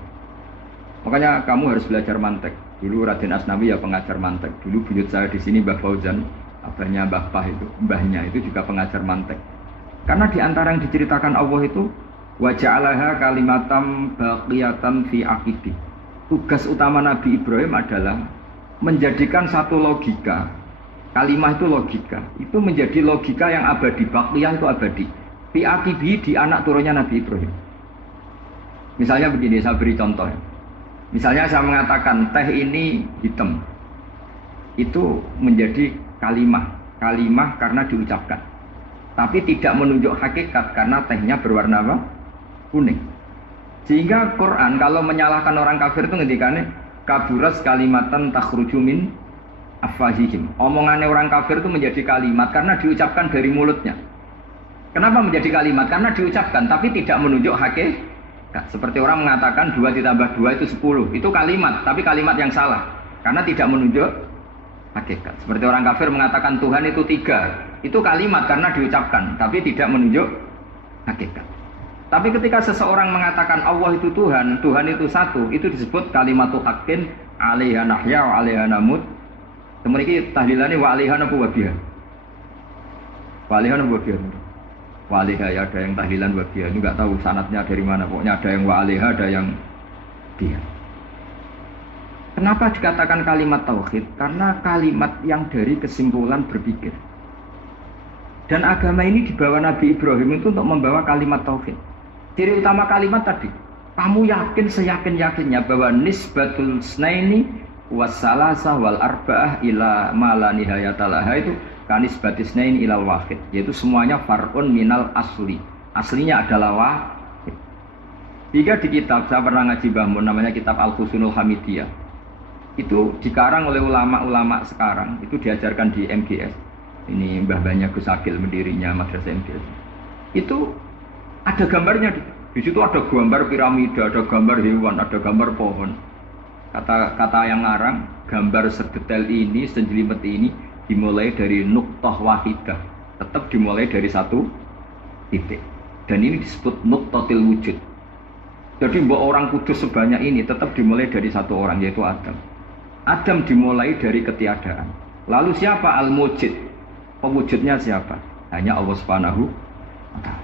Makanya kamu harus belajar mantek. Dulu Raden Asnawi ya pengajar mantek. Dulu buyut saya di sini Mbah Fauzan, abahnya Mbah Pah itu, mbahnya itu juga pengajar mantek. Karena di antara yang diceritakan Allah itu wa ja'alaha kalimatam baqiyatan fi aqidi. Tugas utama Nabi Ibrahim adalah menjadikan satu logika. Kalimat itu logika. Itu menjadi logika yang abadi, baqiyah itu abadi. Fi aqidi di anak turunnya Nabi Ibrahim. Misalnya begini, saya beri contoh. Misalnya saya mengatakan teh ini hitam, itu menjadi kalimah karena diucapkan, tapi tidak menunjuk hakikat karena tehnya berwarna apa? Kuning. Sehingga Quran kalau menyalahkan orang kafir itu ngendikane kaburas kalimatan takhruju min afwahihim. Omongannya orang kafir itu menjadi kalimat karena diucapkan dari mulutnya. Kenapa menjadi kalimat? Karena diucapkan tapi tidak menunjuk hakikat. Seperti orang mengatakan 2 ditambah 2 itu 10. Itu kalimat, tapi kalimat yang salah. Karena tidak menunjuk hakikat. Seperti orang kafir mengatakan Tuhan itu 3. Itu kalimat karena diucapkan, tapi tidak menunjuk hakikat. Tapi ketika seseorang mengatakan Allah itu Tuhan, Tuhan itu satu, itu disebut kalimatu haqqin 'alaiha nahya wa 'alaiha namut. Kemudian tahlilane wa 'alaiha nabuwabiyah. Wa 'alaiha nabuwabiyah. Wa'alaiha ya ada yang tahlilan buat dia, ini nggak tahu sanatnya dari mana, pokoknya ada yang wa'alaiha, ada yang dia. Kenapa dikatakan kalimat tauhid? Karena kalimat yang dari kesimpulan berpikir. Dan agama ini dibawa Nabi Ibrahim itu untuk membawa kalimat tauhid. Ciri utama kalimat tadi, kamu yakin seyakin-yakinnya bahwa nisbatul snaini wassalasa wal arba'ah ila ma la nihayatalaha itu kanisbatis snaini ilal wahid, yaitu semuanya far'un minal asli. Aslinya adalah wahid. Jika di kitab, saya pernah ngaji Mbah Mun, namanya kitab Al-Husunul Hamidiyah. Itu dikarang oleh ulama-ulama sekarang, itu diajarkan di MGS. Ini mbah-mbahnya Gus Akil mendirinya Madrasah MGS. Itu ada gambarnya di situ, ada gambar piramida, ada gambar hewan, ada gambar pohon. Kata yang ngarang, gambar sedetail ini, sejelimet ini dimulai dari nuqtah wahidah, tetap dimulai dari satu titik. Dan ini disebut nuqtatil wujud. Jadi mbok orang kudus sebanyak ini tetap dimulai dari satu orang, yaitu Adam. Adam dimulai dari ketiadaan. Lalu siapa al-mujid? Pewujudnya siapa? Hanya Allah Subhanahu wa ta'ala.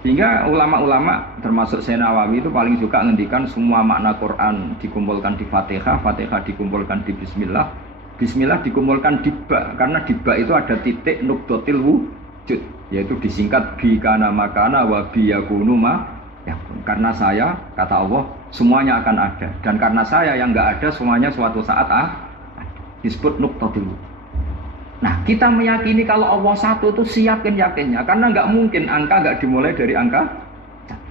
Sehingga ulama-ulama termasuk Syekh Nawawi itu paling suka ngendikan semua makna Quran dikumpulkan di Fatihah, Fatihah dikumpulkan di Bismillah, Bismillah dikumpulkan di Ba, karena di Ba itu ada titik nuqtatil wujud, yaitu disingkat bi kana makana wa bi yakunu ma yakun. Karena saya, kata Allah, semuanya akan ada, dan karena saya yang enggak ada, semuanya suatu saat ada. Disebut nuqtatil wujud. Nah, kita meyakini kalau Allah satu itu siyakin-yakinnya, karena nggak mungkin angka nggak dimulai dari angka satu.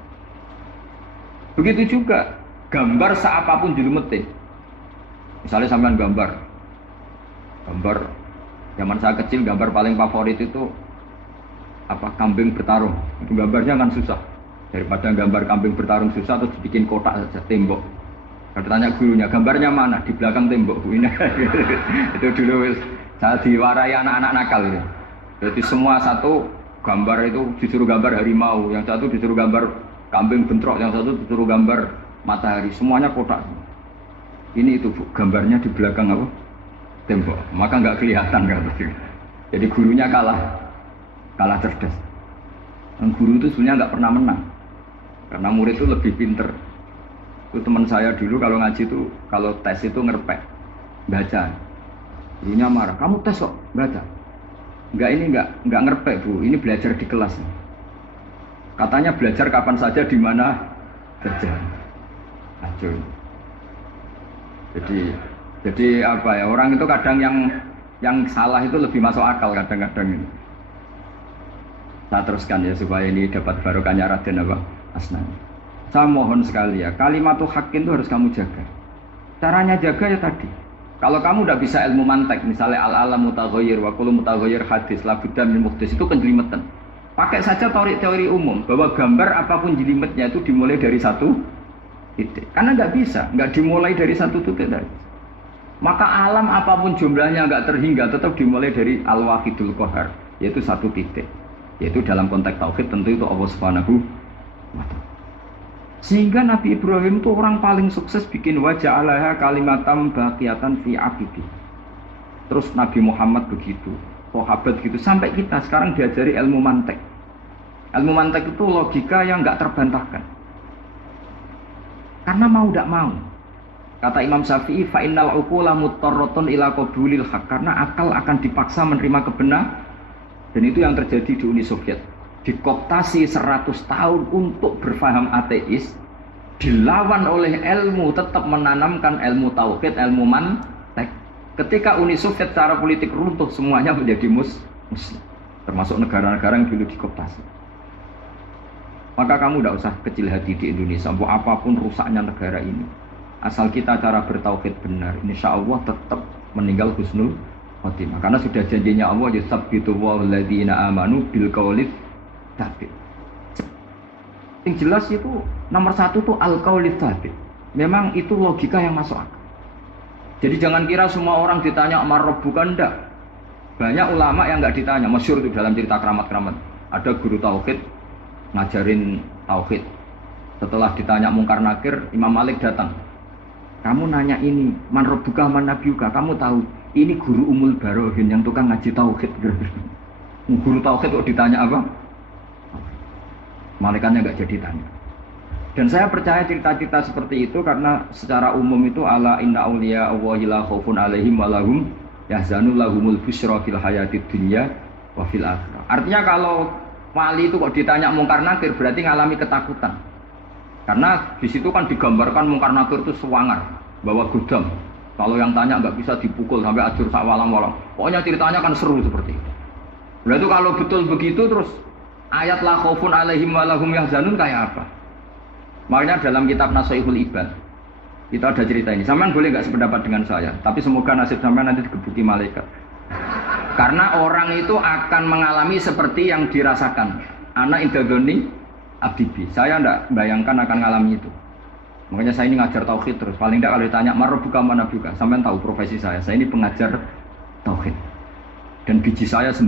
Begitu juga gambar seapapun julumetin. Misalnya sampean gambar zaman saya kecil, gambar paling favorit itu apa, kambing bertarung. Itu gambarnya kan susah. Daripada gambar kambing bertarung susah, terus dibikin kotak saja, tembok. Kalau tanya gurunya, gambarnya mana? Di belakang tembok, Bu. Ini itu dulu saya diwarai anak-anak nakal ya. Jadi semua satu gambar itu disuruh gambar harimau, yang satu disuruh gambar kambing bentrok, yang satu disuruh gambar matahari, semuanya kotak. Ini itu Bu, gambarnya di belakang apa? Tembok. Maka nggak kelihatan kan. Jadi gurunya kalah cerdas. Dan guru itu sebenarnya nggak pernah menang, karena murid itu lebih pinter. Itu teman saya dulu kalau ngaji itu, kalau tes itu ngerpek, baca. Gurunya marah, kamu tes kok baca? Enggak ngerpek Bu, ini belajar di kelas. Katanya belajar kapan saja di mana saja. Acun. Jadi apa ya, orang itu kadang yang salah itu lebih masuk akal kadang-kadang ini. Saya teruskan ya supaya ini dapat barokahnya Raden apa? Asnani. Saya mohon sekali ya, kalimatul haqqin itu harus kamu jaga. Caranya jaga ya tadi. Kalau kamu tidak bisa ilmu mantek, misalnya al-alam mutaghayyir wa kullu mutaghayyir hadis la budda min muhdits, itu kejelimetan. Pakai saja teori umum bahwa gambar apapun jelimetnya itu dimulai dari satu titik. Karena nggak bisa, nggak dimulai dari satu titik tadi. Maka alam apapun jumlahnya nggak terhingga, tetap dimulai dari al-wahidul qahar, yaitu satu titik. Yaitu dalam konteks tauhid tentu itu Allah Subhanahu wa ta'ala. Sehingga Nabi Ibrahim itu orang paling sukses bikin wajah alaha kalimatam baqiyatan fi abidi. Terus Nabi Muhammad begitu, sahabat gitu, sampai kita sekarang diajari ilmu mantek. Ilmu mantek itu logika yang nggak terbantahkan. Karena mau tidak mau. Kata Imam Syafi'i, fa innal uqula muttarratun ila qabulil haq, karena akal akan dipaksa menerima kebenaran. Dan itu yang terjadi di Uni Soviet. Dikooptasi 100 tahun untuk berfaham ateis, dilawan oleh ilmu, tetap menanamkan ilmu tauhid, ilmu mantek. Ketika Uni Soviet secara politik runtuh, semuanya menjadi muslim, termasuk negara-negara yang dulu dikooptasi. Maka kamu tidak usah kecil hati di Indonesia, apapun rusaknya negara ini, asal kita cara bertauhid benar, insya Allah tetap meninggal husnul khotimah. Karena sudah janjinya Allah, yusabbitu walladzina amanu bil qawli tsabit. Yang jelas itu nomor satu tuh al-qawli tsabit. Memang itu logika yang masuk akal. Jadi jangan kira semua orang ditanya amar rabbuka, enggak. Banyak ulama yang enggak ditanya, masyhur itu dalam cerita keramat-keramat. Ada guru tauhid ngajarin tauhid. Setelah ditanya mungkar nakir, Imam Malik datang. Kamu nanya ini, man rabbuka man nabiyuka, kamu tahu ini guru Umul Barohin yang tukang ngaji tauhid. Guru tauhid kok ditanya apa? Malaikatnya enggak jadi tanya. Dan saya percaya cerita-cerita seperti itu karena secara umum itu ala inna auliya Allahi la khaufun alaihim wa lahum yahzanun lahumul busyra fil hayatid dunya wa fil akhirah. Artinya kalau wali itu kok ditanya mungkar nakir berarti ngalami ketakutan. Karena di situ kan digambarkan mungkar nakir itu sewangar, bawa gudang. Kalau yang tanya nggak bisa dipukul sampai ajur sak walang-walang. Pokoknya ceritanya kan seru seperti itu. Berarti kalau betul begitu terus ayat la khaufun alaihim wa lahum yahzanun kayak apa? Makanya dalam kitab Nashihul Ibad itu ada cerita ini. Sampean boleh nggak sependapat dengan saya, tapi semoga nasib sampean nanti digebuki malaikat. Karena orang itu akan mengalami seperti yang dirasakan. Anak indadoni abdibi. Saya tidak bayangkan akan mengalami itu. Makanya saya ini ngajar tauhid terus. Paling tidak kalau ditanya marbuka mana buka, sampean tahu profesi saya. Saya ini pengajar tauhid. Dan biji saya 9.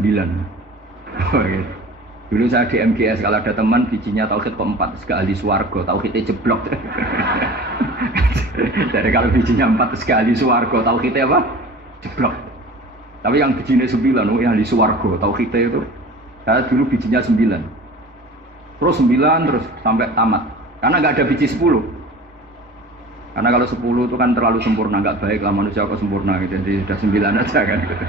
Dulu saya di MGS kalau ada teman bijinya tauhid kok 4 sekali swarga, tauhidnya jeblok. Jadi kalau bijinya 4 sekali swarga, tauhidnya apa? Jeblok. Tapi yang bijinya 9, yang di swarga, tauhidnya itu saya dulu bijinya 9. Terus 9 terus sampai tamat. Karena nggak ada biji 10. Karena kalau 10 itu kan terlalu sempurna, nggak baik lah manusia kok sempurna gitu. Jadi sudah 9 aja kan gitu.